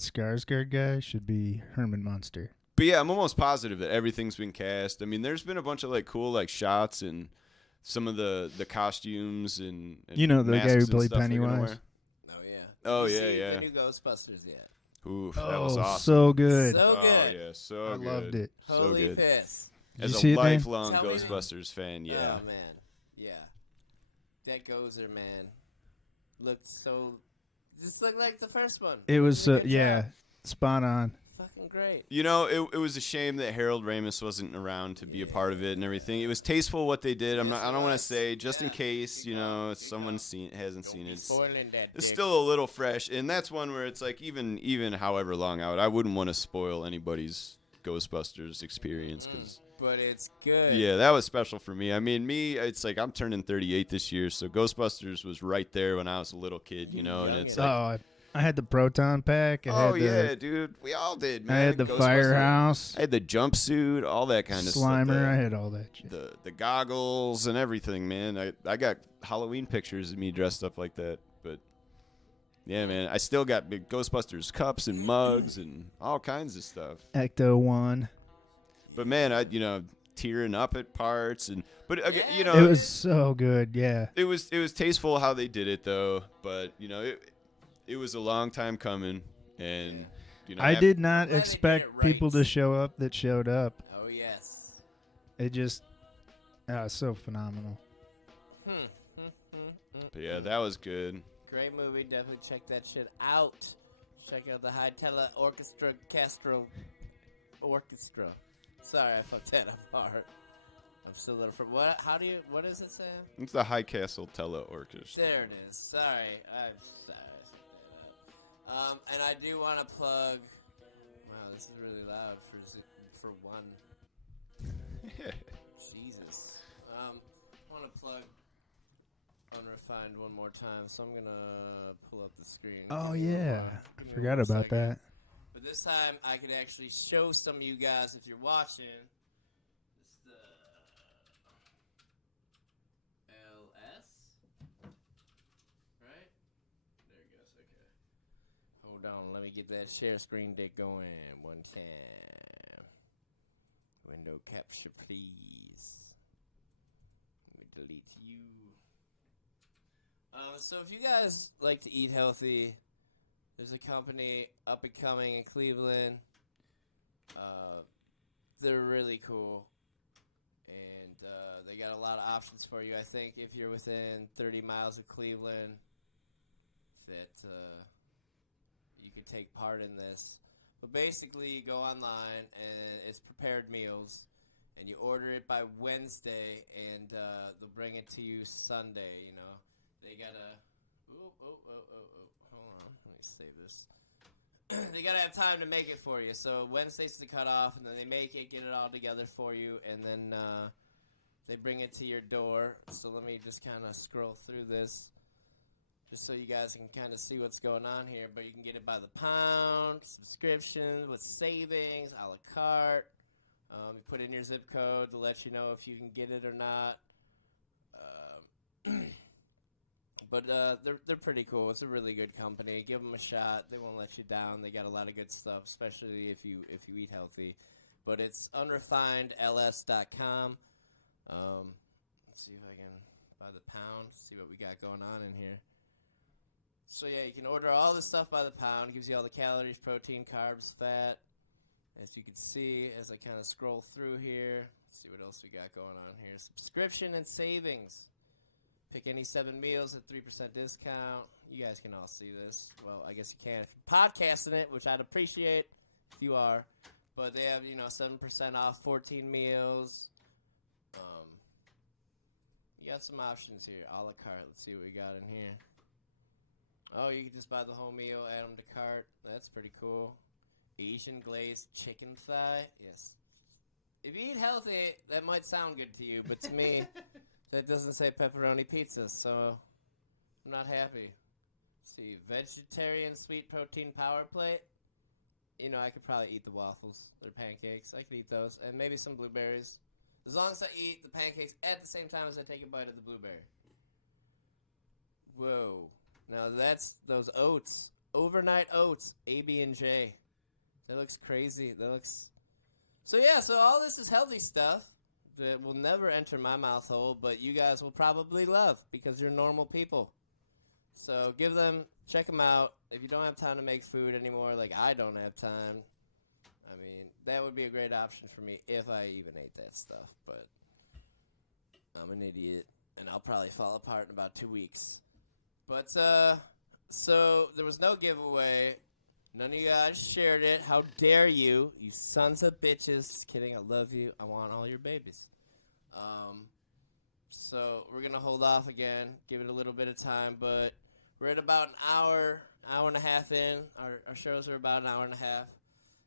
Skarsgård guy should be Herman Munster. But yeah, I'm almost positive that everything's been cast. I mean, there's been a bunch of like cool like shots and some of the costumes and the guy who masks and played stuff they're gonna Pennywise. wear. Oh Oh yeah. yeah, yeah. The new Ghostbusters yet? Oof, that was awesome. So good. So Oh good. yeah, so I good. loved it. So Holy good. piss. Did As you a see it, Dane? lifelong Tell me. Ghostbusters fan, yeah. Oh man. Yeah. That Gozer man looked so. Just looked like the first one. It was Did a good job. spot on. Fucking great. It was a shame that Harold Ramis wasn't around to be a part of it and everything. It was tasteful what they did. I don't want to say just in case someone hasn't seen it. Spoiling that. It's dick. still a little fresh, and that's one where it's like even however long out, I wouldn't want to spoil anybody's Ghostbusters experience because. But it's good. Yeah, that was special for me. I mean, it's like I'm turning 38 this year, so Ghostbusters was right there when I was a little kid, and it's like. I had the proton pack. Dude, we all did, man. I had the Ghostbusters. firehouse. I had the jumpsuit, all that kind of Slimer. stuff. I had all that shit. The goggles and everything, man. I got Halloween pictures of me dressed up like that, but yeah, man, I still got big Ghostbusters cups and mugs and all kinds of stuff. Ecto 1. But man, I tearing up at parts but It was so good. Yeah. it was tasteful how they did it though, but it was a long time coming, and I did not Glad they did expect it right. people to show up that showed up. Oh yes. It just so phenomenal. But yeah, that was good. Great movie. Definitely check that shit out. Check out the High Tele Castro Orchestra. Sorry, I fucked that up hard. I'm still a little what? What does it say? It's the High Castle Tele Orchestra. There it is. Sorry, I'm sorry. I fucked that up. And I do want to plug. Wow, this is really loud for one. Jesus. I want to plug Unrefined one more time, so I'm gonna pull up the screen. Oh Give me yeah, give me forgot one about second. that. But this time I can actually show some of you guys if you're watching. It's the LS, right? There it goes. Okay. Hold on, let me get that share screen deck going one time. Window capture, please. Let me delete you. So if you guys like to eat healthy, there's a company up and coming in Cleveland. They're really cool, and they got a lot of options for you. I think if you're within 30 miles of Cleveland, that you could take part in this. But basically, you go online, and it's prepared meals, and you order it by Wednesday, and they'll bring it to you Sunday, They gotta... Hold on, let me save this. They gotta have time to make it for you. So Wednesday's the cutoff, and then they make it, get it all together for you, and then they bring it to your door. So let me just kind of scroll through this. just so you guys can kind of see what's going on here. But you can get it by the pound, subscription with savings, a la carte. You put in your zip code to let you know if you can get it or not. But they're pretty cool. It's a really good company. Give them a shot. They won't let you down. They got a lot of good stuff, especially if you eat healthy. But it's unrefinedls.com. Let's see if I can by the pound. See what we got going on in here. So yeah, you can order all this stuff by the pound. It gives you all the calories, protein, carbs, fat. As you can see, as I kind of scroll through here, let's see what else we got going on here. Subscription and savings. Pick any 7 meals at 3% discount. You guys can all see this. Well, I guess you can if you're podcasting it, which I'd appreciate if you are. But they have, 7% off 14 meals. You got some options here. A la carte. Let's see what we got in here. Oh, you can just buy the whole meal, add them to cart. That's pretty cool. Asian glazed chicken thigh. Yes. If you eat healthy, that might sound good to you, but to me, that doesn't say pepperoni pizza, so I'm not happy. Let's see, vegetarian sweet protein power plate. I could probably eat the waffles or pancakes. I could eat those, and maybe some blueberries. As long as I eat the pancakes at the same time as I take a bite of the blueberry. Whoa. Now that's those oats. Overnight oats, A, B, and J. That looks crazy. So all this is healthy stuff that will never enter my mouth hole, but you guys will probably love because you're normal people. So check them out. If you don't have time to make food anymore, like I don't have time, that would be a great option for me if I even ate that stuff. But I'm an idiot, and I'll probably fall apart in about 2 weeks. But, so there was no giveaway. None of you guys shared it. How dare you? You sons of bitches. Just kidding. I love you. I want all your babies. So we're going to hold off again. Give it a little bit of time. But we're at about an hour and a half in. Our shows are about an hour and a half.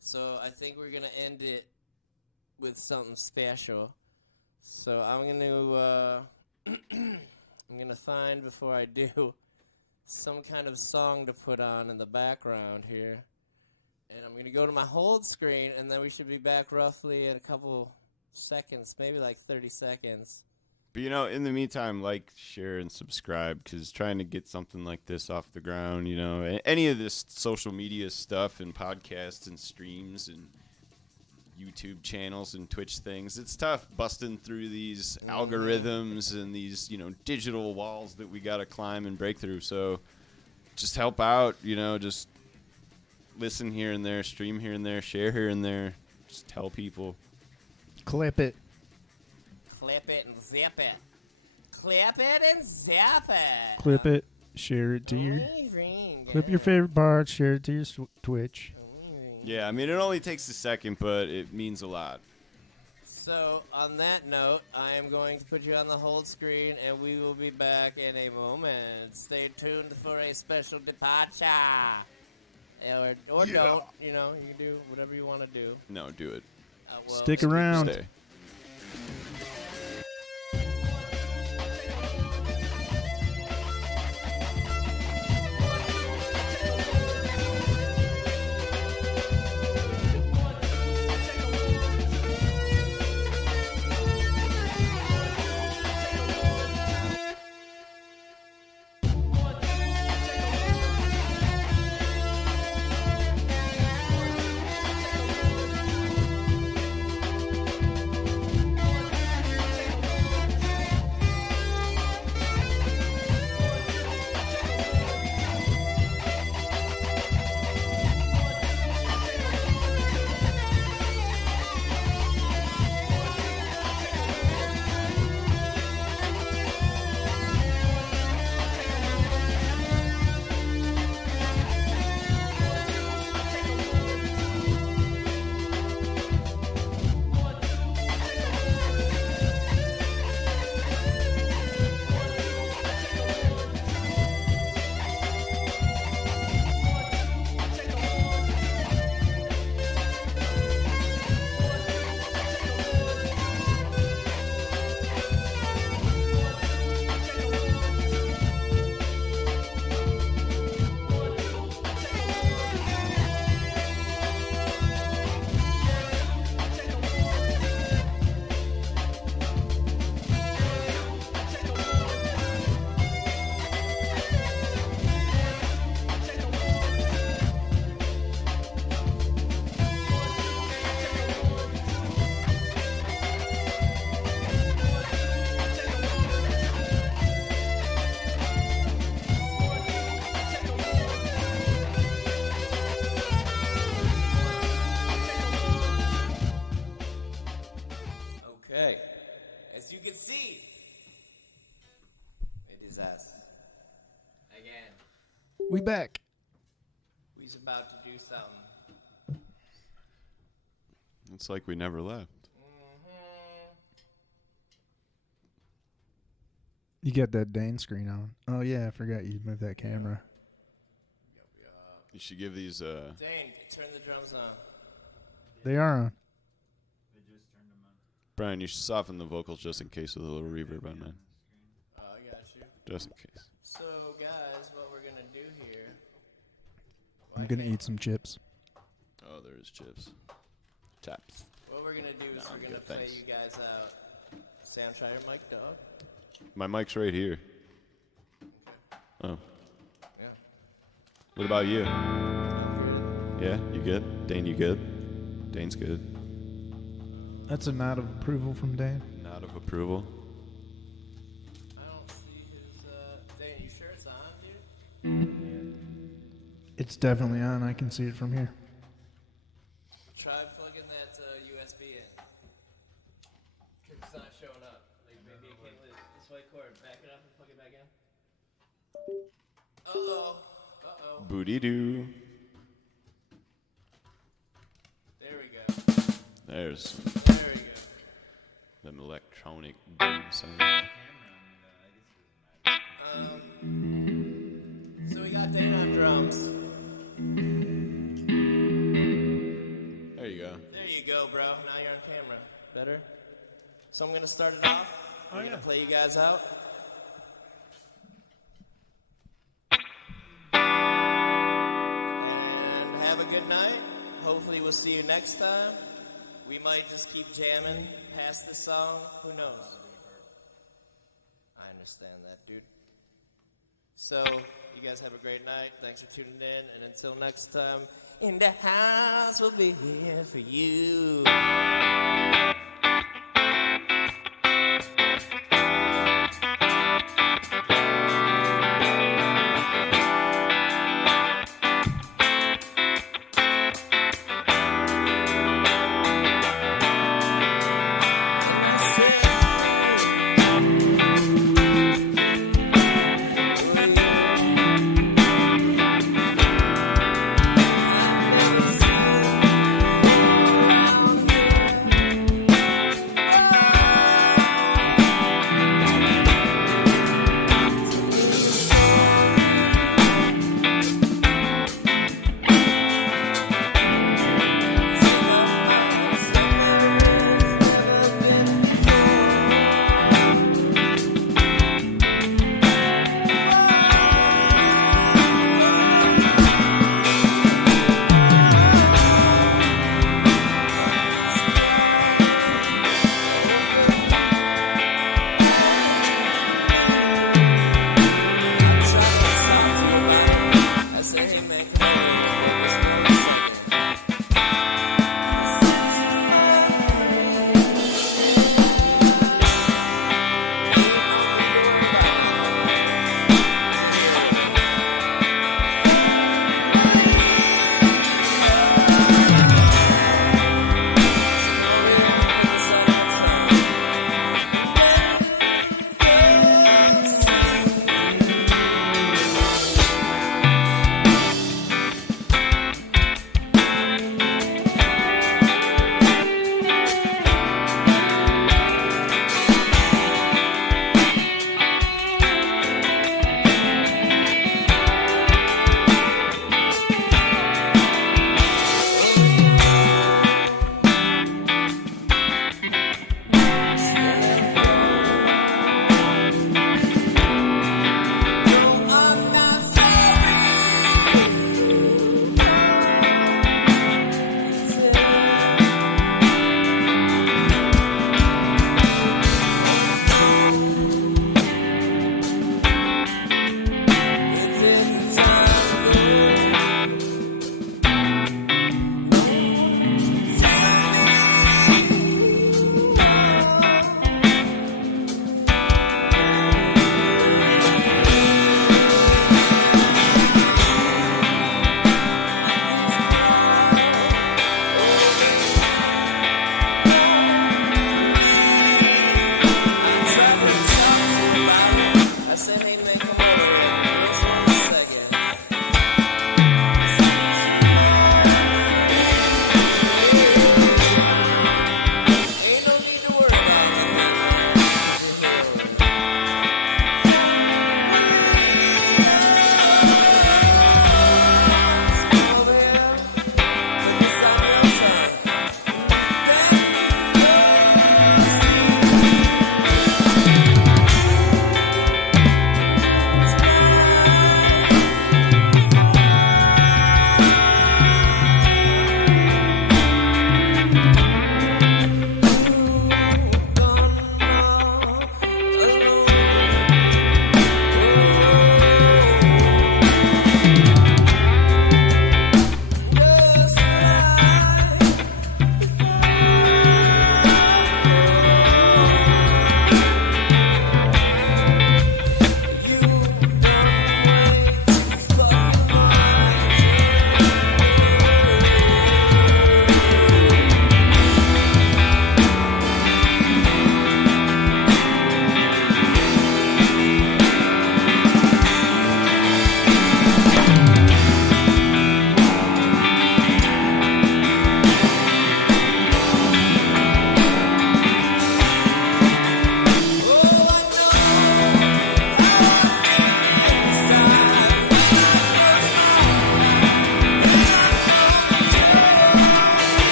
So I think we're going to end it with something special. So I'm going to find, before I do, some kind of song to put on in the background here. And I'm going to go to my hold screen, and then we should be back roughly in a couple seconds, maybe like 30 seconds. But, in the meantime, like, share, and subscribe, because trying to get something like this off the ground, any of this social media stuff and podcasts and streams and YouTube channels and Twitch things, it's tough busting through these algorithms and these, digital walls that we got to climb and break through. So just help out, just listen here and there, stream here and there, share here and there, just tell people. Clip it. Clip it and zip it. Clip it and zap it. Clip it. Share it to your. Clip your favorite part. Share it to your Twitch. Yeah, it only takes a second, but it means a lot. So, on that note, I am going to put you on the hold screen, and we will be back in a moment. Stay tuned for a special departure. Or don't. You can do whatever you want to do. No, do it. Stick around. Stay. his ass. Again. We back. We's about to do something. It's like we never left. You got that Daine screen on. Oh, yeah, I forgot you moved that camera. You should give these. Daine, turn the drums on. They are on. Brian, you should soften the vocals just in case with a little reverb on that. Oh, I got you. Just in case. So, guys, what we're going to do here. I'm going to eat some chips. Oh, there is chips. Taps. What we're going to do is No, we're I'm going to good, play thanks. you guys out. Sam, try your mic, dog. My mic's right here. Oh. Yeah. What about you? Sound Yeah, you good? Daine, you good? Daine's good. That's a nod of approval from Daine. Nod of approval. I don't see his, Daine, you sure it's on, dude? It's definitely on. I can see it from here. Try plugging that USB in. Because it's not showing up. Like, maybe it can't this white cord. Back it up and plug it back in. Uh-oh. Uh-oh. Booty doo. There we go. There's There we go. them electronic boom sounds. So we got Daine on drums. There you go. There you go, bro. Now you're on camera. Better? So I'm going to start it off. I'm going to play you guys out. And have a good night. Hopefully we'll see you next time. We might just keep jamming past this song. Who knows? I understand that, dude. So, you guys have a great night. Thanks for tuning in. And until next time, in the house, we'll be here for you.